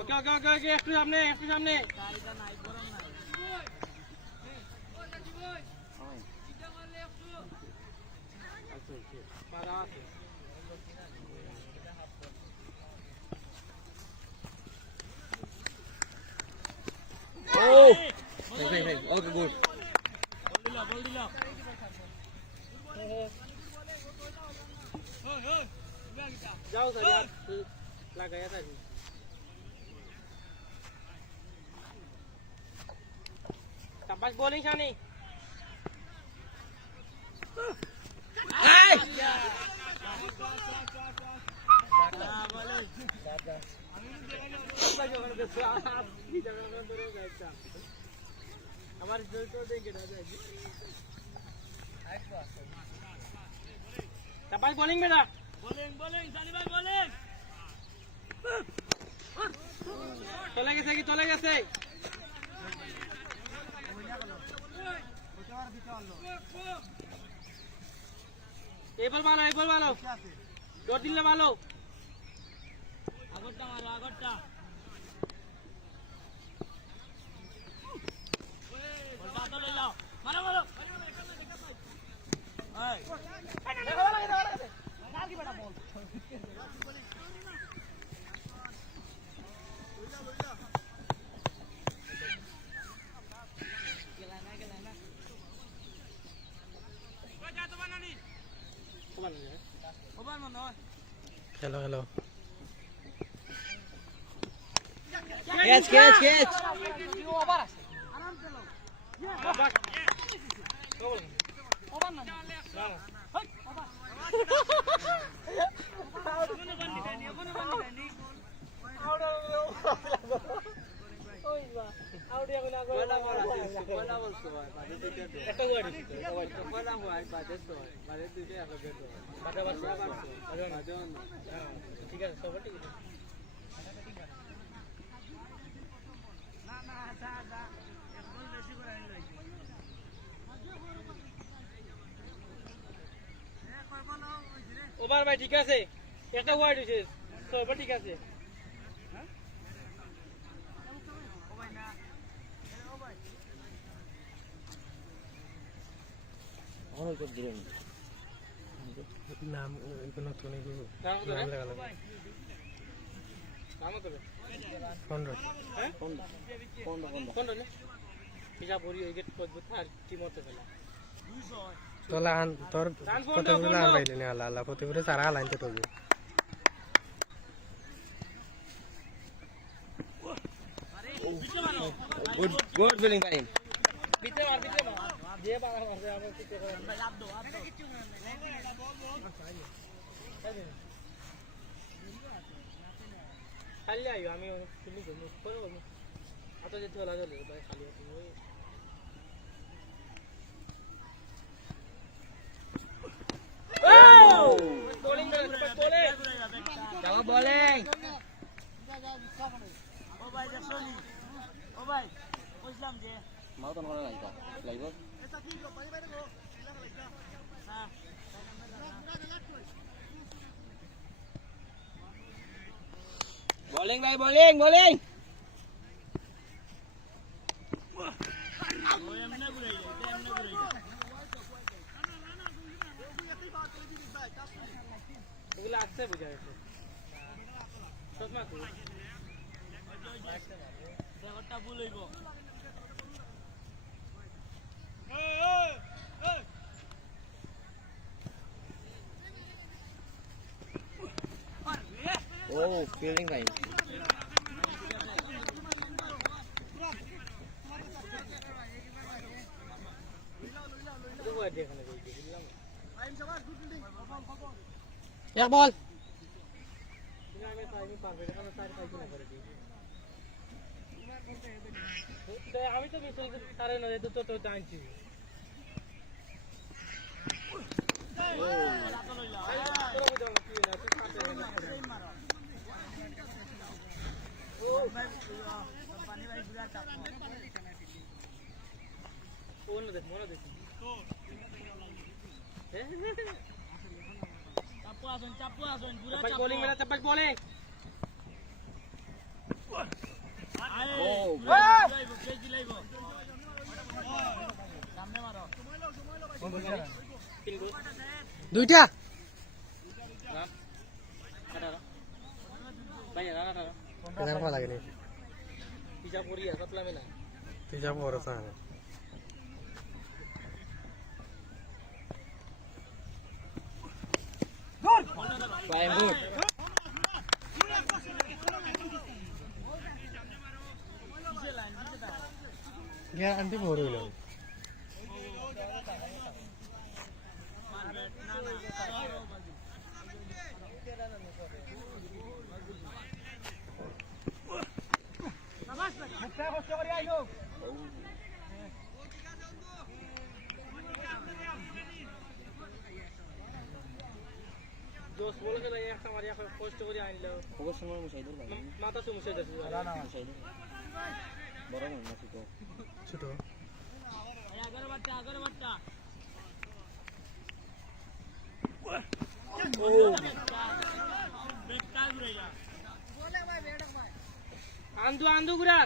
ওকে ওকে ওকে ওকে একটু সামনে Okay, good. जाओ सर यार लगाया था जी शाबाश बॉलिंग शानी हमारे तो देंगे ना शाबाश बॉलिंग बेटा bowling জানি ভাই bowling চলে গেছে এই বল ভালো ডট দিলে ভালো আগরটা বলটা তো লই যাও মারো এই দেখো ভালো কি বেটা বল খেলো Catch. ঠিক আছে সব ঠিক আছে ওভার ভাই ঠিক আছে একটা ওয়াইড হইছে সব ঠিক আছে নাম নতুন নাম লাগালো কত 15 হ্যাঁ 15 না পিজা ভরি ওই গেট পড়ব আর টিম হতে পেলা তোলা তোর কতগুলো আর বাইলে না আল্লাহ কতগুলো তারা লাইনতে তো Good bowling time. বিতে মার যে বাংলা মারবে আমরা কিছু করে ভাই আপ দো খালি আইও আমি তুমি ঘুমো করো আত যেতে হলা চলে ভাই খালি ওই bowling Jangan bowling. ও ভাই দেখছনি ও ভাই বুঝলাম যে Mau ton kono lagi kok. Lagi. হ্যাঁ Bowling bhai, bowling. এগুলো আসছে বুঝা গেছে চশমা খুল ব্যাপারটা ভুল হইব Oh, fielding time. দেখে নেবে বুঝলাম এক বল আমি তো মিশন তারে না তো তো টানছি মনে দেখ cepat bowling mana cepat bowling দুইটা banyak ada kenapa lagi nih bisa puri ya satu lamina tiga porosan baik good guarantee ভরে হইল Jos bola ke lagi একটা মারি এখন পোস্ট করে আনলো ওর সময় মুশাহিদুল ভাই মাথা সে মুছে দিছে না মুশাহিদুল বড় মনে না ছোট ছোট আগের বাচ্চা ও বেকার ঘুরে যা বলে ভাই বেডক ভাই আন্দু গুরা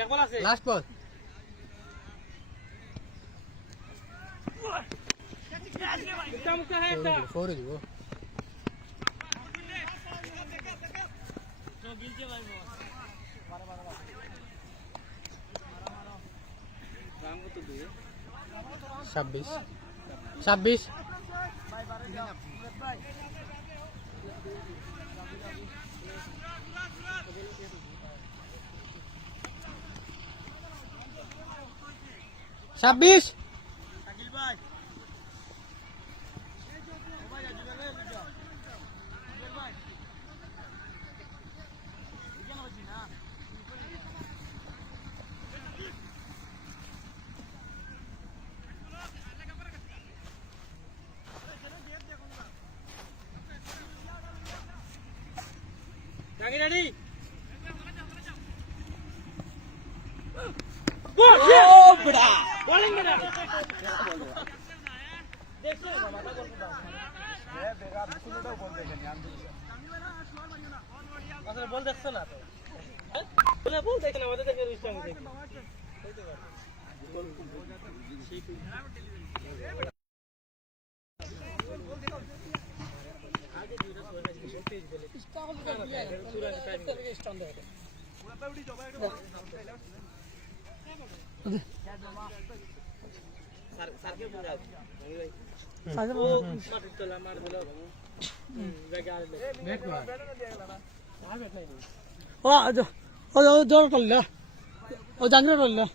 এক বল আছে লাস্ট বল একটা মুখে है একটা ফোর দিব তো গিলছে ভাই বল মারো রাম কত দুই 26 26 শাকিল ভাই ready? Oh, bra! Bowling bra! देखो माता बोल रहा है बेगा बिल्कुल बोल देंगे ध्यान दीजिए असल बोल देखो ना तो बोल देखना मत देख उस टाइम देख आगे दूसरा सोच तेज बोले इसका हो गया पूरा टाइम स्टैंड है पूरा पे उड़ी जाओ सर के पूरा भाई सागर वो मार चला मार बोला बेकार बैठ आ बैठ नहीं ओ जोर कर ले ओ जांगरे कर ले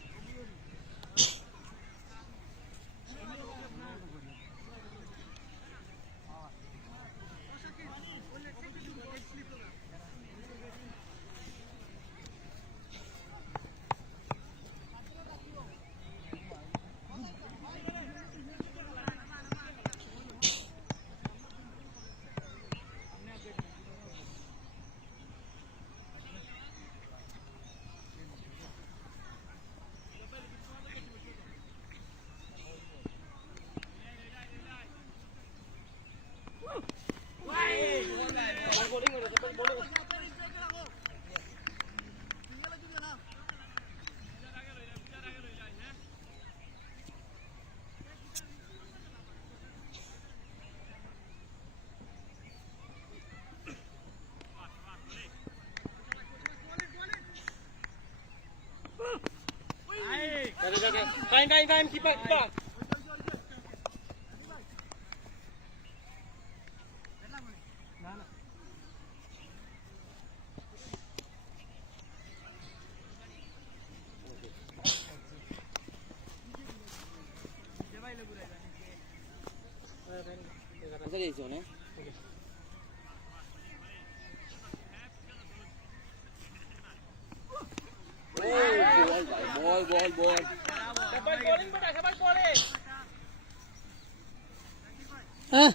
Fine, keep up. আইছো না বল হ্যাঁ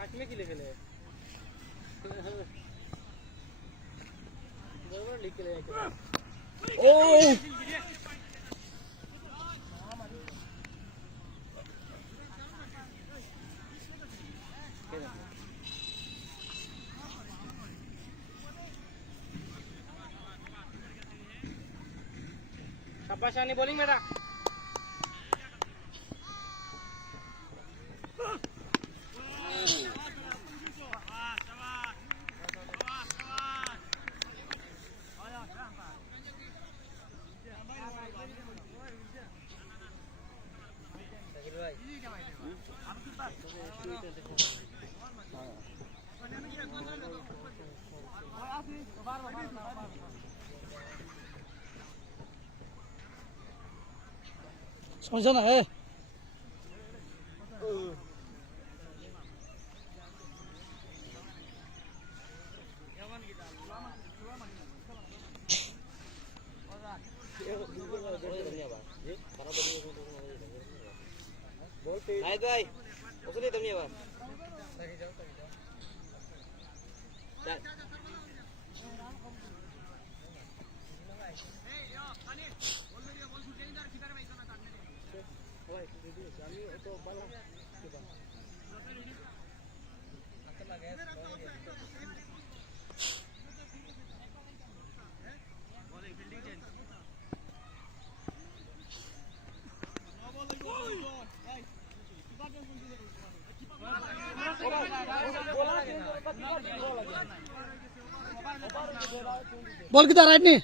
হাকিমে কি লিখেলে লিখলে ও शाबाश आनी बॉलिंग बेटा समझो ना है भाई उसने तुमने बात बॉल किधर राइट नहीं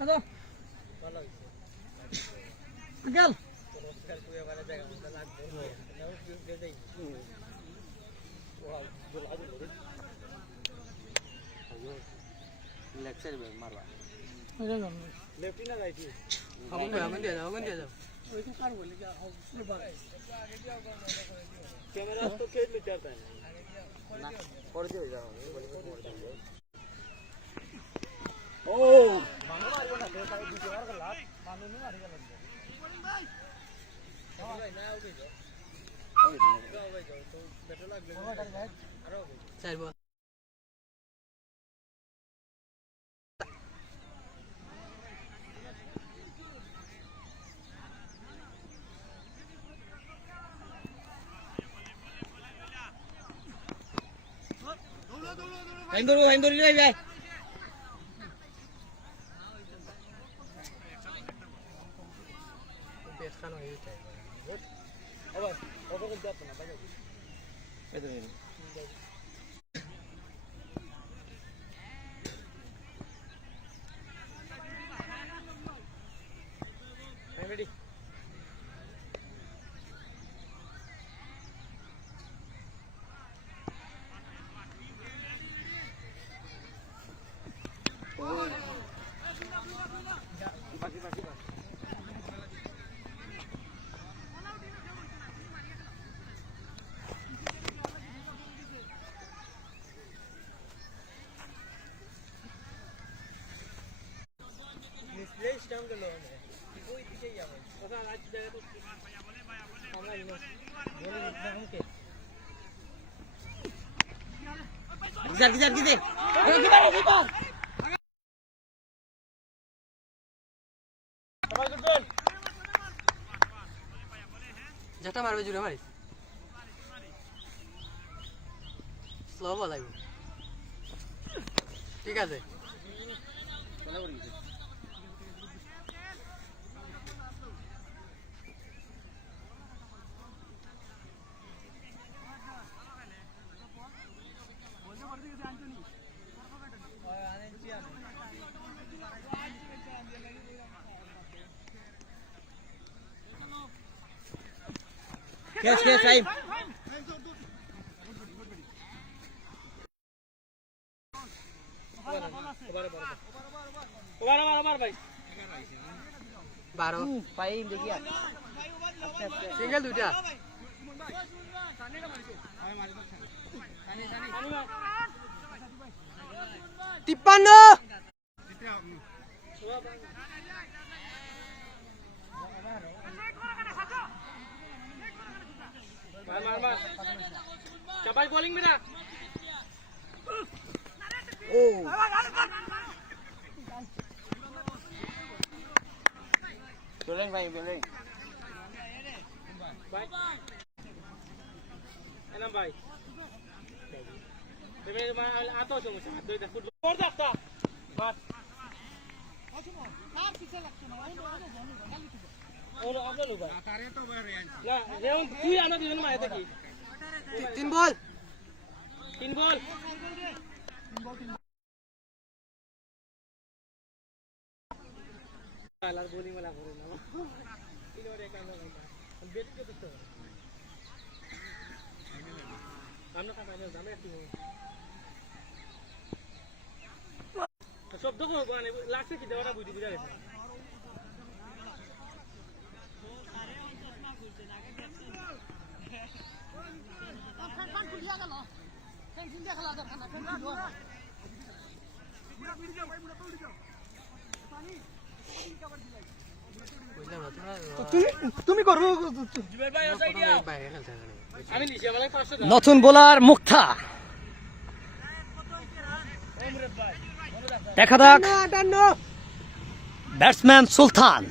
हेलो अंकल लेफ्ट साइड में मारवा लेफ्ट ही ना राइट ही हम दे जाओ वही कार बोले क्या कैमरा तो खेल में चलता है ना और दे जाओ ओ मानो मारियो ना दे साइड दूसरी बार का लात मानो नहीं मारेगा लग भाई ना हो गई जाओ तो बेटर लग गया side ball Hain dulu ya. Biarkan aja itu. Apa kerja apa nak baju? Itu ini. Ready? Pasti. যেটা মারবে জুড়ে মারিস স্লো বল লাগবে ঠিক আছে Yes, time. ওভার ভাই 12 সিঙ্গেল দুইটা তিপ্পান্ন মার চাপাই বোলিং বেটা Bowling ভাই bowling. ভাই এনাম ভাই তুমি আতো সমস্যা দুইটা ফুটবল কর দাও বাস ওর আপনি লোক না রেউন তুই আনো দুজন মারে দেখি 3 বল 3 বল আর বোলিং वाला করে না তিন ওরে কাম না বেট কে দিতে আমরা কাজ জানে কি শব্দ কো গানে লাগছে কি দেওয়াটা বুঝি বুঝা গেছে তুমি করো জুবের ভাই ও সাইডিয়া আমি নিছি আমাকে 500 নতুন বোলার মুক্তা দেখা যাক ব্যাটসম্যান সুলতান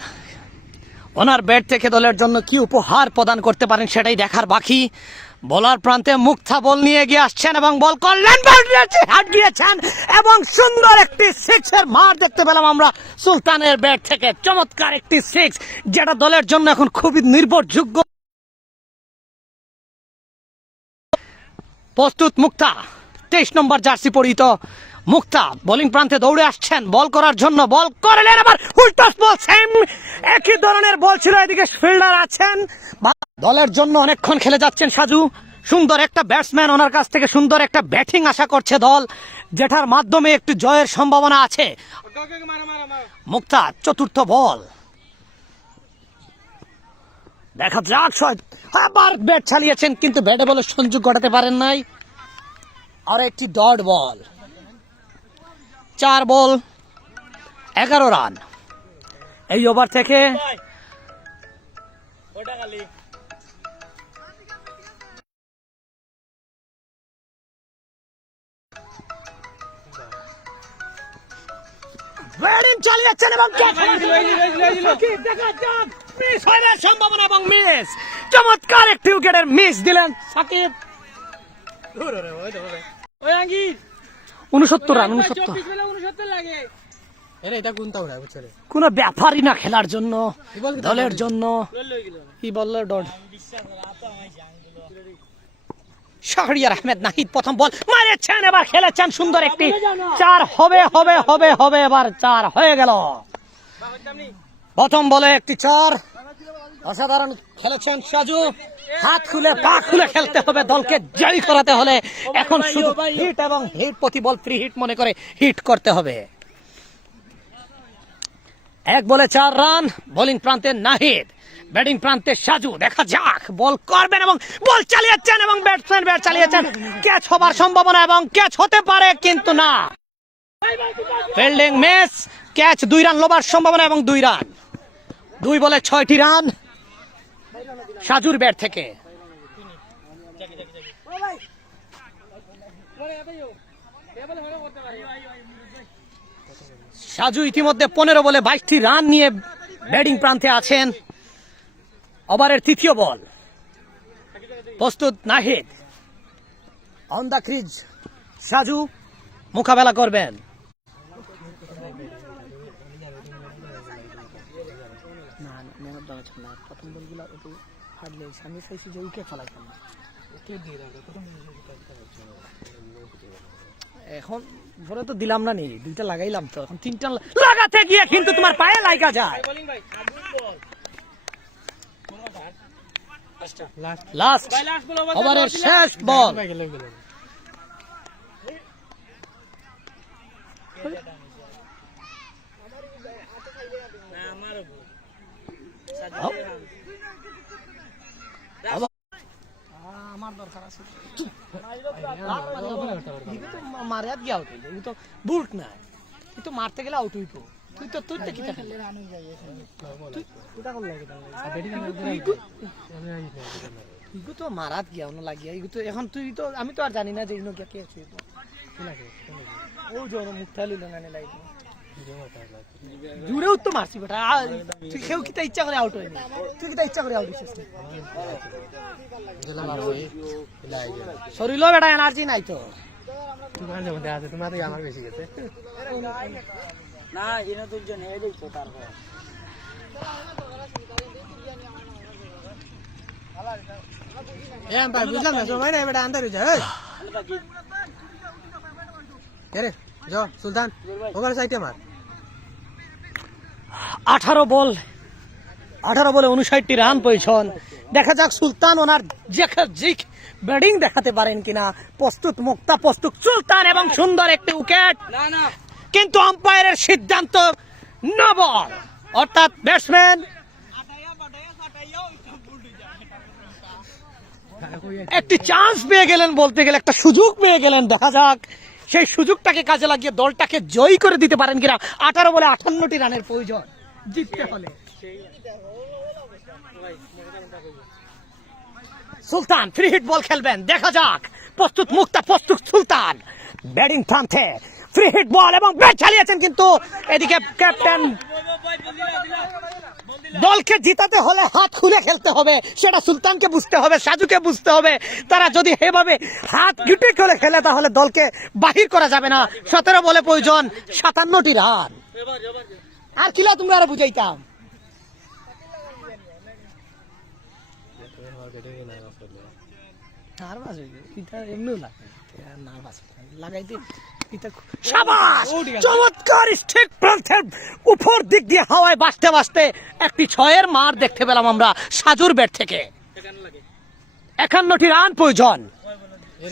ওনার ব্যাট থেকে দলের জন্য কি উপহার প্রদান করতে পারেন সেটাই দেখার বাকি বোলার প্রান্তে মুক্তা বল নিয়ে এগিয়ে আসছেন এবং বল করলেন হাত গিয়েছেন এবং সুন্দর একটি সিক্সের মার দেখতে পেলাম আমরা সুলতানের ব্যাট থেকে চমৎকার একটি সিক্স যেটা দলের জন্য এখন খুবই নির্ভরযোগ্য প্রস্তুত মুক্তা 23 নম্বর জার্সি পরিহিত মুক্তা বোলিং প্রান্তে দৌড়ে আসছেন বল করার জন্য বল করলেন আবার উল্টাস বল সেম একই ধরনের বল ছিল এদিকে ফিল্ডার আছেন দলের জন্য অনেকক্ষণ খেলে যাচ্ছেন সাজু সুন্দর একটা ব্যাটসম্যান ওনার কাছ থেকে সুন্দর একটা ব্যাটিং আশা করছে দল যেটার মাধ্যমে একটু জয়ের সম্ভাবনা আছে মুক্তা চতুর্থ বল দেখা যাক আবার ব্যাট চালিয়েছেন কিন্তু ব্যাটে বলে সংযোগ ঘটাতে পারেন নাই আর একটি ডট বল 4 বল 11 রান এই ওভার থেকে ওটা খালি ব্যাটিং চালিয়েছেন এবং দেখা যাক মিস হওয়ার সম্ভাবনা এবং মিস চমৎকার একটি উইকেটের মিস দিলেন সাকিব ওই আঙ্গি 69 রান 69 24 বেলা 69 লাগে কোনো ব্যাপারই না খেলার জন্য দলের জন্য লই গেল কি বললো ডট শাহরিয়ার আহমেদ নাহিদ প্রথম বল মারেছেন এবার খেলেছেন সুন্দর একটি 4 হবে এবার 4 হয়ে গেল প্রথম বলে একটি 4 অসাধারণ খেলেছেন সাজু হাত খুলে পা খুলে খেলতে হবে দলকে জয় করাতে হলে এখন শুধু হিট এবং হিট প্রতি বল ফ্রি হিট মনে করে হিট করতে হবে এক বলে 4 রান বোলিং প্রান্তে নাহিদ ব্যাটিং প্রান্তে সাজু দেখা যাক বল করবেন এবং বল চালিয়েছেন এবং ব্যাটসম্যান ব্যাট চালিয়েছেন ক্যাচ হবার সম্ভাবনা এবং ক্যাচ হতে পারে কিন্তু না fielding miss catch, 2 run lobar সম্ভাবনা এবং 2 রান। 2 বলে 6টি রান সাজুর ব্যাট থেকে। সাজু ইতিমধ্যে 15 বলে 22টি রান নিয়ে ব্যাটিং প্রান্তে আছেন। ওভারের তৃতীয় বল, প্রস্তুত Nahid, on the crease Saju মোকাবেলা করবেন। এখন ধরে তো দিলাম না নি, 2টা লাগাইলাম তো, এখন 3টা লাগাতে গিয়ে কিন্তু তোমার পায়ে লাগা যায়। লাস্ট ওভারের শেষ বল, আমার দরকার আছে মারিয়াত গিয়ে আউট হইলে, তো বুট নাই, তুই তো মারতে গেলে আউট হইতো, তুই তো তুই কি তো মারাত গিয়া লাগিয়া তো এখন তুই তো, আমি তো আর জানি না যে ইনো কে আছে ও জন মুখটা লইল না লাইট জুড়েও তো মারছি বেটা, তুই কেউ কিতা ইচ্ছা করে আউট হয়নি, তুই কিতা ইচ্ছা করে আউট হইছিস শরীরও বেটা এনার্জি নাই তো, আমার বেশি গেছে না এনে দুজন হেডেই তো তারপর ভাই বুঝলাম না সময় নাই বেটা আন্দার যায় রে যাও সুলতান ওভার সাইডে মার। 18 বলে 59টি রান পেয়েছেন। দেখা যাক সুলতান ওনার ব্যাটিং দেখাতে পারেন কিনা। প্রস্তুত মুক্তা, প্রস্তুত সুলতান এবং সুন্দর একটি উইকেট, কিন্তু আম্পায়ারের সিদ্ধান্ত না বল, অর্থাৎ ব্যাটসম্যান একটি চান্স পেয়ে গেলেন, বলতে গেলে একটা সুযোগ পেয়ে গেলেন। দেখা যাক সেই সুযোগটাকে কাজে লাগিয়ে দলটাকে জয়ী করে দিতে পারেন কিনা। 18 বলে 58টি রানের প্রয়োজন জিততে হলে। সুলতান ফ্রি হিট বল খেলবেন, দেখা যাক। প্রস্তুত মুক্তা, প্রস্তুত সুলতান ব্যাটিং প্রান্তে, ফ্রি হিট বল এবং ব্যাট চালিয়েছেন, কিন্তু এদিকে ক্যাপ্টেন দলকে জিতাতে হলে হাত খুলে খেলতে হবে, সেটা সুলতানকে বুঝতে হবে, সাজুকে বুঝতে হবে। তারা যদি এভাবে হাত গিটে খুলে খেলে তাহলে দলকে বাহির করা যাবে না। 17 বলে প্রয়োজন 57টি রান। আর কিলা তোমরা আরো বুঝাইতাম। চমৎকার স্ট্রাইক প্রান্তের উপর দিক দিয়ে হাওয়ায় বাজতে বাজতে একটি 6-এর মার দেখতে পেলাম আমরা সাজুর ব্যাট থেকে। 51টি রান প্রয়োজন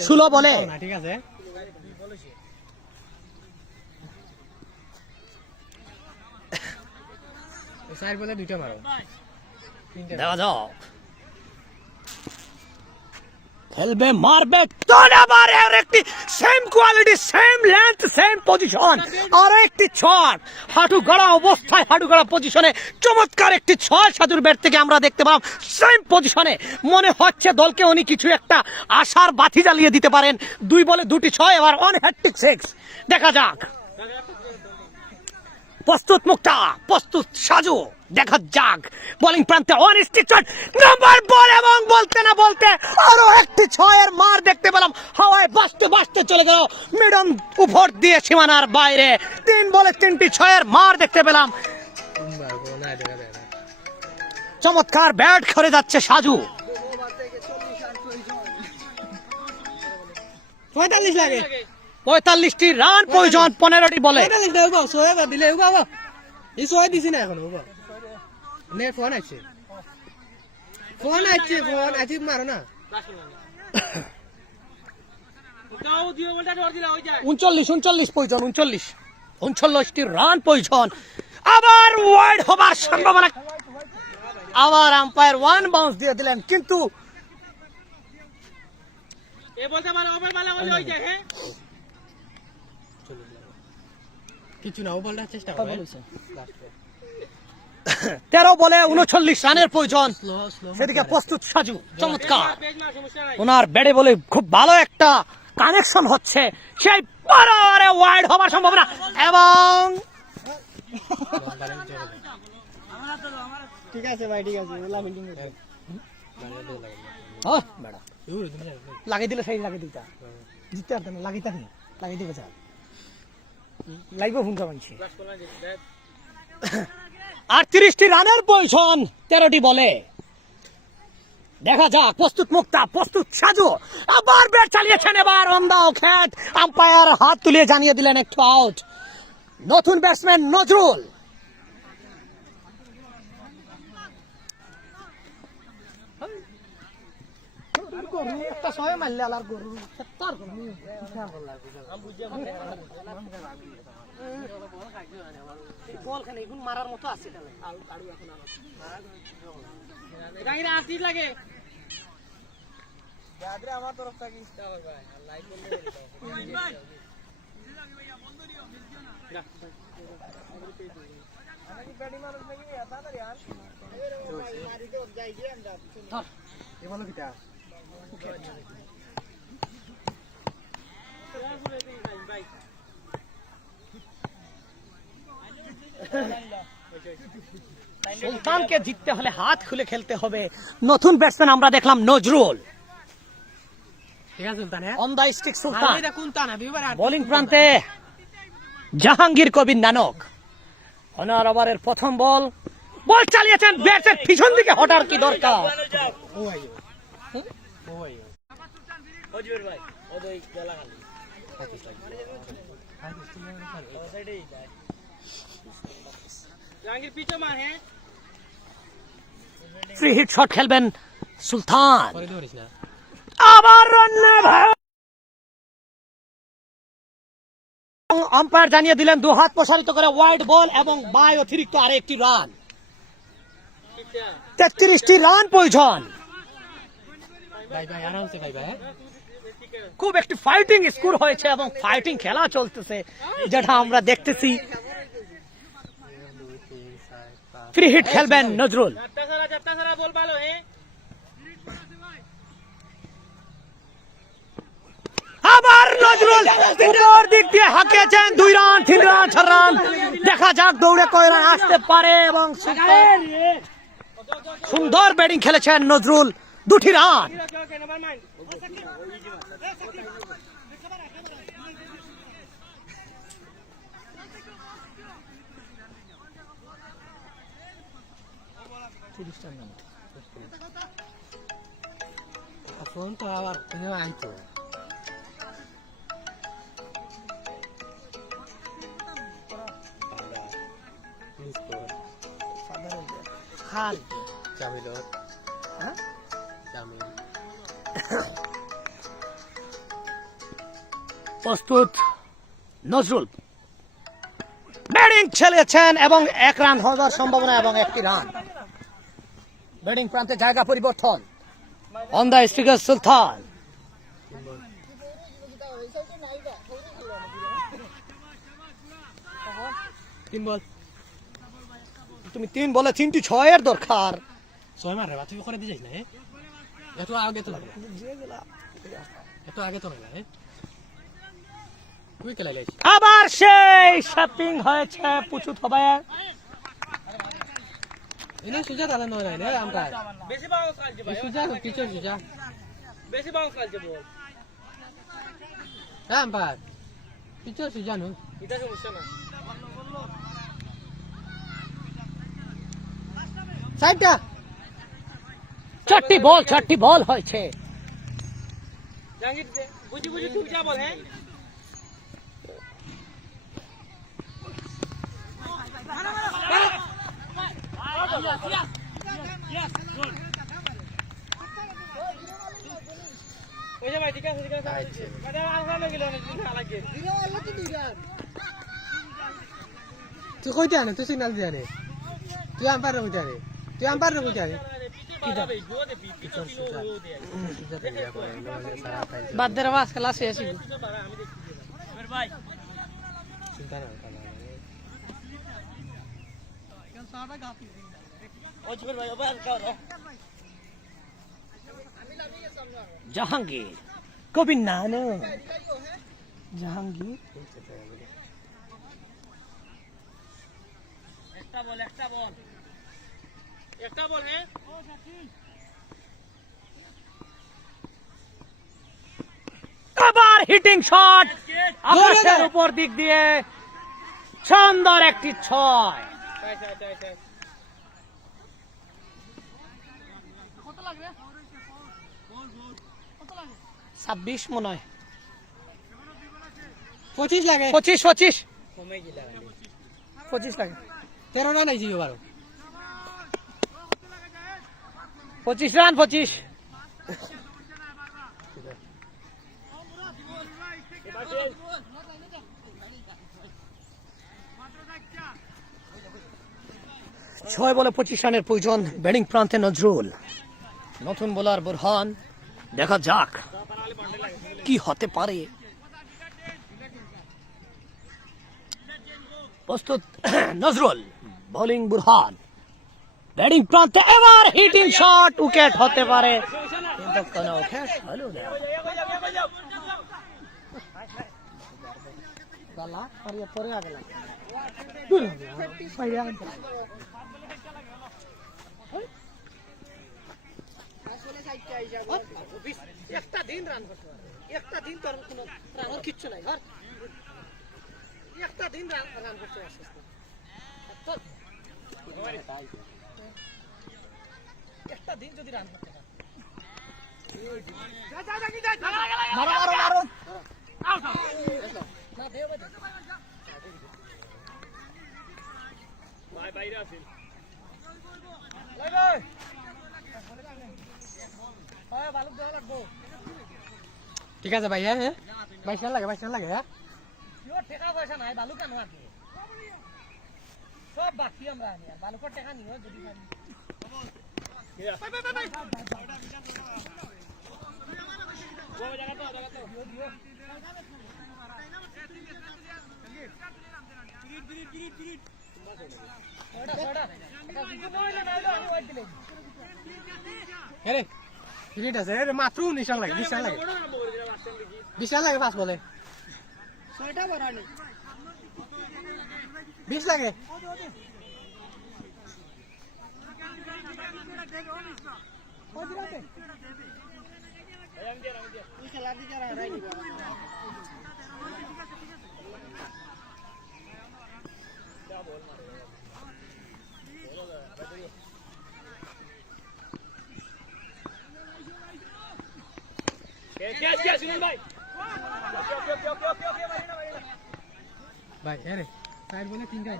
16 বলে। ঠিক আছে, দেখা যাও খেলবে, মারবে, একটি same quality, same length, same position, আর একটি ছয় হাঁটু গড়া অবস্থায়, হাঁটু গড়া পজিশনে চমৎকার একটি 6 সাজুর ব্যাট থেকে আমরা দেখতে পেলাম। সেম পজিশনে মনে হচ্ছে দলকে উনি কিছু একটা আশার বাতি জ্বালিয়ে দিতে পারেন। 2 বলে 2টি 6, এবার অন হ্যাট্রিক 6। দেখা যাক। প্রস্তুত মুক্তা, প্রস্তুত সাজু, দেখা যাক। বোলিং প্রান্তে নাম্বার বল, এবং বলতে না বলতে আরো একটি 6-এর মার দেখতে পেলাম। হাওয়ায় বাজতে বাজতে চলে গেল মিডন উপর দিয়ে সীমানার বাইরে। 3 বলে 3টি 6-এর মার দেখতে পেলাম। চমৎকার ব্যাট করে যাচ্ছে সাজু। 45 লাগে, 45টি রান প্রয়োজন 15টি বলে। ফোন আছে, মারো না। 39 প্রয়োজন, 39টি রান প্রয়োজন। আবার ওয়াইড হবার সম্ভাবনা, আবার আম্পায়ার 1 বাউন্স দিয়ে দিলেন, কিন্তু কিছু না ও বলটা চেষ্টা কথা করে বলেছে। 13 বলে 39 রানের প্রয়োজন, সেদিকে প্রস্তুত সাজু, চমৎকার ওনার ব্যাটে বলে খুব ভালো একটা কানেকশন হচ্ছে, সেই পারে ওয়াইড হবার সম্ভাবনা এবং ঠিক আছে ভাই, ঠিক আছে, ওলা ফিল্ডিং করে। লাগিয়ে দিলে সেই লাগিয়ে দিতা জিততে পারতাম না, লাগিয়ে না লাগিয়ে দিবে স্যার লাগবে ভূমিকা মানছে। 38টি রানের প্রয়োজন 13টি বলে। দেখা যাক, প্রস্তুত মুক্তা, প্রস্তুত সাজু, আবার ব্যাট চালিয়েছেন, এবার অন দা উইকেট, আম্পায়ার হাত তুলে জানিয়ে দিলেন একটু আউট। নতুন ব্যাটসম্যান নজরুল। একটা সময় মারলে আলার গরু তার কোনো বল খেলে এখন মারার মতো আছে লাগে আমার তরফ থেকে বলো কিটা সুলতানকে জিততে হলে হাত খুলে খেলতে হবে। নতুন ব্যাটসম্যান আমরা দেখলাম নজরুল, ঠিক আছে সুলতান অন দা স্টিক সুলতান। কোন তানা বিবার বোলিং প্রান্তে জাহাঙ্গীর কবির নানক। অনার ওভারের প্রথম বল, বল চালিয়েছেন, ব্যাটের পিছন দিকে হটার কি দরকার। ও ভাই অজবের ভাই ওই গলা খালি জাহাঙ্গীর পিছে মার হ্যাঁ ফ্রি হিট শট খেলবেন সুলতান। পরে ধরিস না আবার রান আম্পায়ার জানিয়ে দিলেন 2 হাত প্রসারিত করে ওয়াইড বল এবং বাই অতিরিক্ত আরেকটি রান। 33টি রান প্রয়োজন। ভাই ভাই আরামসে ভাই ভাই খুব একটি ফাইটিং স্কোর হয়েছে এবং ফাইটিং খেলা চলতেছে, যেটা আমরা দেখতেছি। ফ্রি হিট খেলবেন নজরুল। যাত্রা সারা বল ভালো হ্যাঁ আবার নজরুল উপর দিক দিয়ে হাঁকিয়েছেন, 2 রান 3 রান 4 রান। দেখা যাক দৌড়ে কয় রান আসতে পারে এবং সুন্দর ব্যাটিং খেলেছেন নজরুল, 2টি রান। ফোন তো আবার আইতো খাল জামিলর হ্যাঁ? জামিল প্রস্তুত নজরুল, ব্যাটিং খেলেছেন এবং 1 রান হওয়ার সম্ভাবনা এবং 1টি রান। ব্যাটিং প্রান্তে জায়গা পরিবর্তন, অন দা স্পিকার সুলতান। তিন বল তুমি 3 বলে 3টি 6-এর দরকার। 6 মার রে তুই করে দিয়ে যাস না এত আগে তো লাগে এত আগে তো লাগে তুই খেলা লাইছিস আবার সেই শাপিং হয়েছে, পুচুত হবে। এনে সুজা দাদা নয় না আমরা বেশি বাউন্স খাইছে ভাই সুজা কিছু সুজা বেশি বাউন্স খাইছে বল হ্যাঁ আম্পায়ার কিছু সুজা নো এটা সমস্যা না সাইডটা 4টি বল হয়েছে। জাঙ্গির বুঝি বুঝি তুই যা বল হ্যাঁ ওই ভাই ঠিক আছে মানে আলগা লাগিল অনেক দিন লাগে তুই কইতে আনে তুই সিগন্যাল দিয়ে আনে তুই আম্পায়ার কইতে আনে তুই আম্পায়ার কইতে আনে বাদ দে বাস খেলা শেষ। চিন্তা না কানা ও জিবর ভাই ওবার করো জাহাঙ্গীর কবি নানো জাহাঙ্গীর একটা বল হ্যাঁ আবার হিটিং শট আকাশের উপর দিক দিয়ে সুন্দর একটি 6 26 মনে হয় 25 লাগে 25 কমে গিলা 25 লাগে 13 রান আইছি এবারও 25 রান 25 6 বলে 25 রানের প্রয়োজন ব্যাটিং প্রান্তে নজরুল নতুন বোলার বুরহান দেখা যাক কি হতে পারে প্রস্তুত নজরুল বোলিং বুরহান ব্যাটিং প্রান্তে এবার হিটিং শট উইকেট হতে পারে কিন্তু কোনো উইকেট হলো না বালা আর পরে আগে লাগে একটা দিন রান করতে পারে একটা দিন তোর কোনো রানের কিচ্ছু নাই ঘর একটা দিন রান করতে পারছিস একটা দিন যদি রান করতে পারে মারো মারো মারো না দেও ভাই বাইরে আসিল ভাই ঠিক আছে ভাই হ্যাঁ 22 রান লাগে হ্যাঁ টাকা পয়সা নাই বালু কেন আগে সব বাকি আমরা আনি আর বালুর টাকা নিও যদি মাত্র 19 রান লাগে 20 রান লাগে 20 রান লাগে পাঁচ বলে 20 লাগে ভাই আরে সাইড বলে তিনটা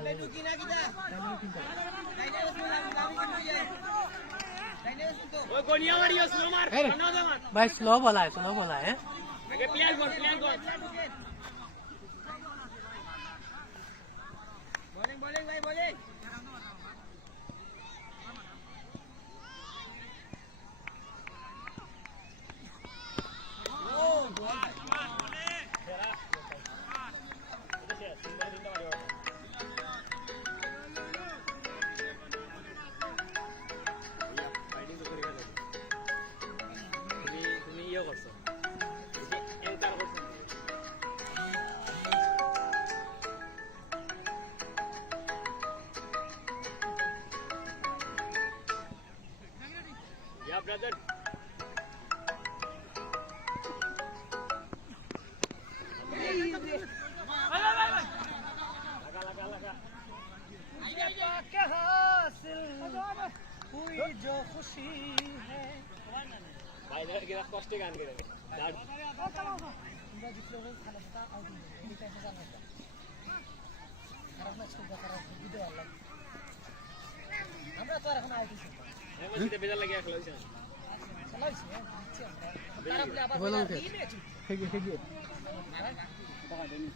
भाई स्लो बोला है जो खुशी है भाई देखिए कष्ट गान के আমরা তো এখন আউট হইছি আমি সিধে বেজার লাগি আসলো হইছে চালাইছি তারা বলে আবার বলো ঠিক আছে বাবা দেনি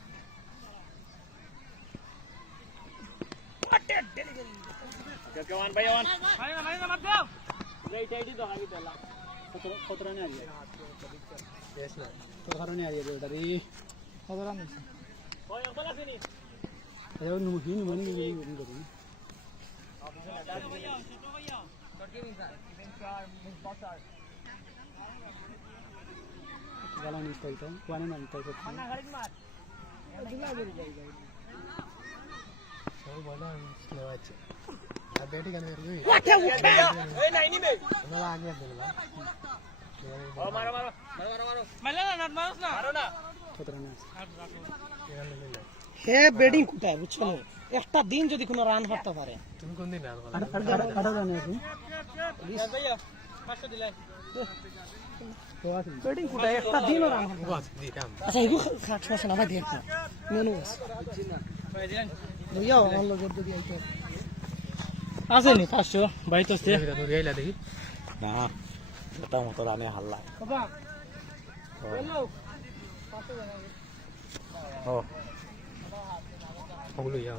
হোয়াট ডেলিভারি কেমন ভাই ওয়ান ভাই না মার দাও রাইট আইডি তো আগে দেলা 17 ने आ गया यस ना तो घरों ने आ गया बेटा रे 17 नहीं ओए बला से नहीं হে ব্যাটিং কোথায় বুঝছো না? একটা দিন যদি কোনো রান করতে পারে ব্যাটিং কোথায় একটা দিনও রান করতে পারে। আচ্ছা এগুলো খাট না ভাই দেখো মেনু আছে আমার লোকের যদি আইতে আসেনি 500 বাইতে আসছে না মোটামুটি রানে হাল্লা বাবা হ্যালো ও ওগুলো ইয়া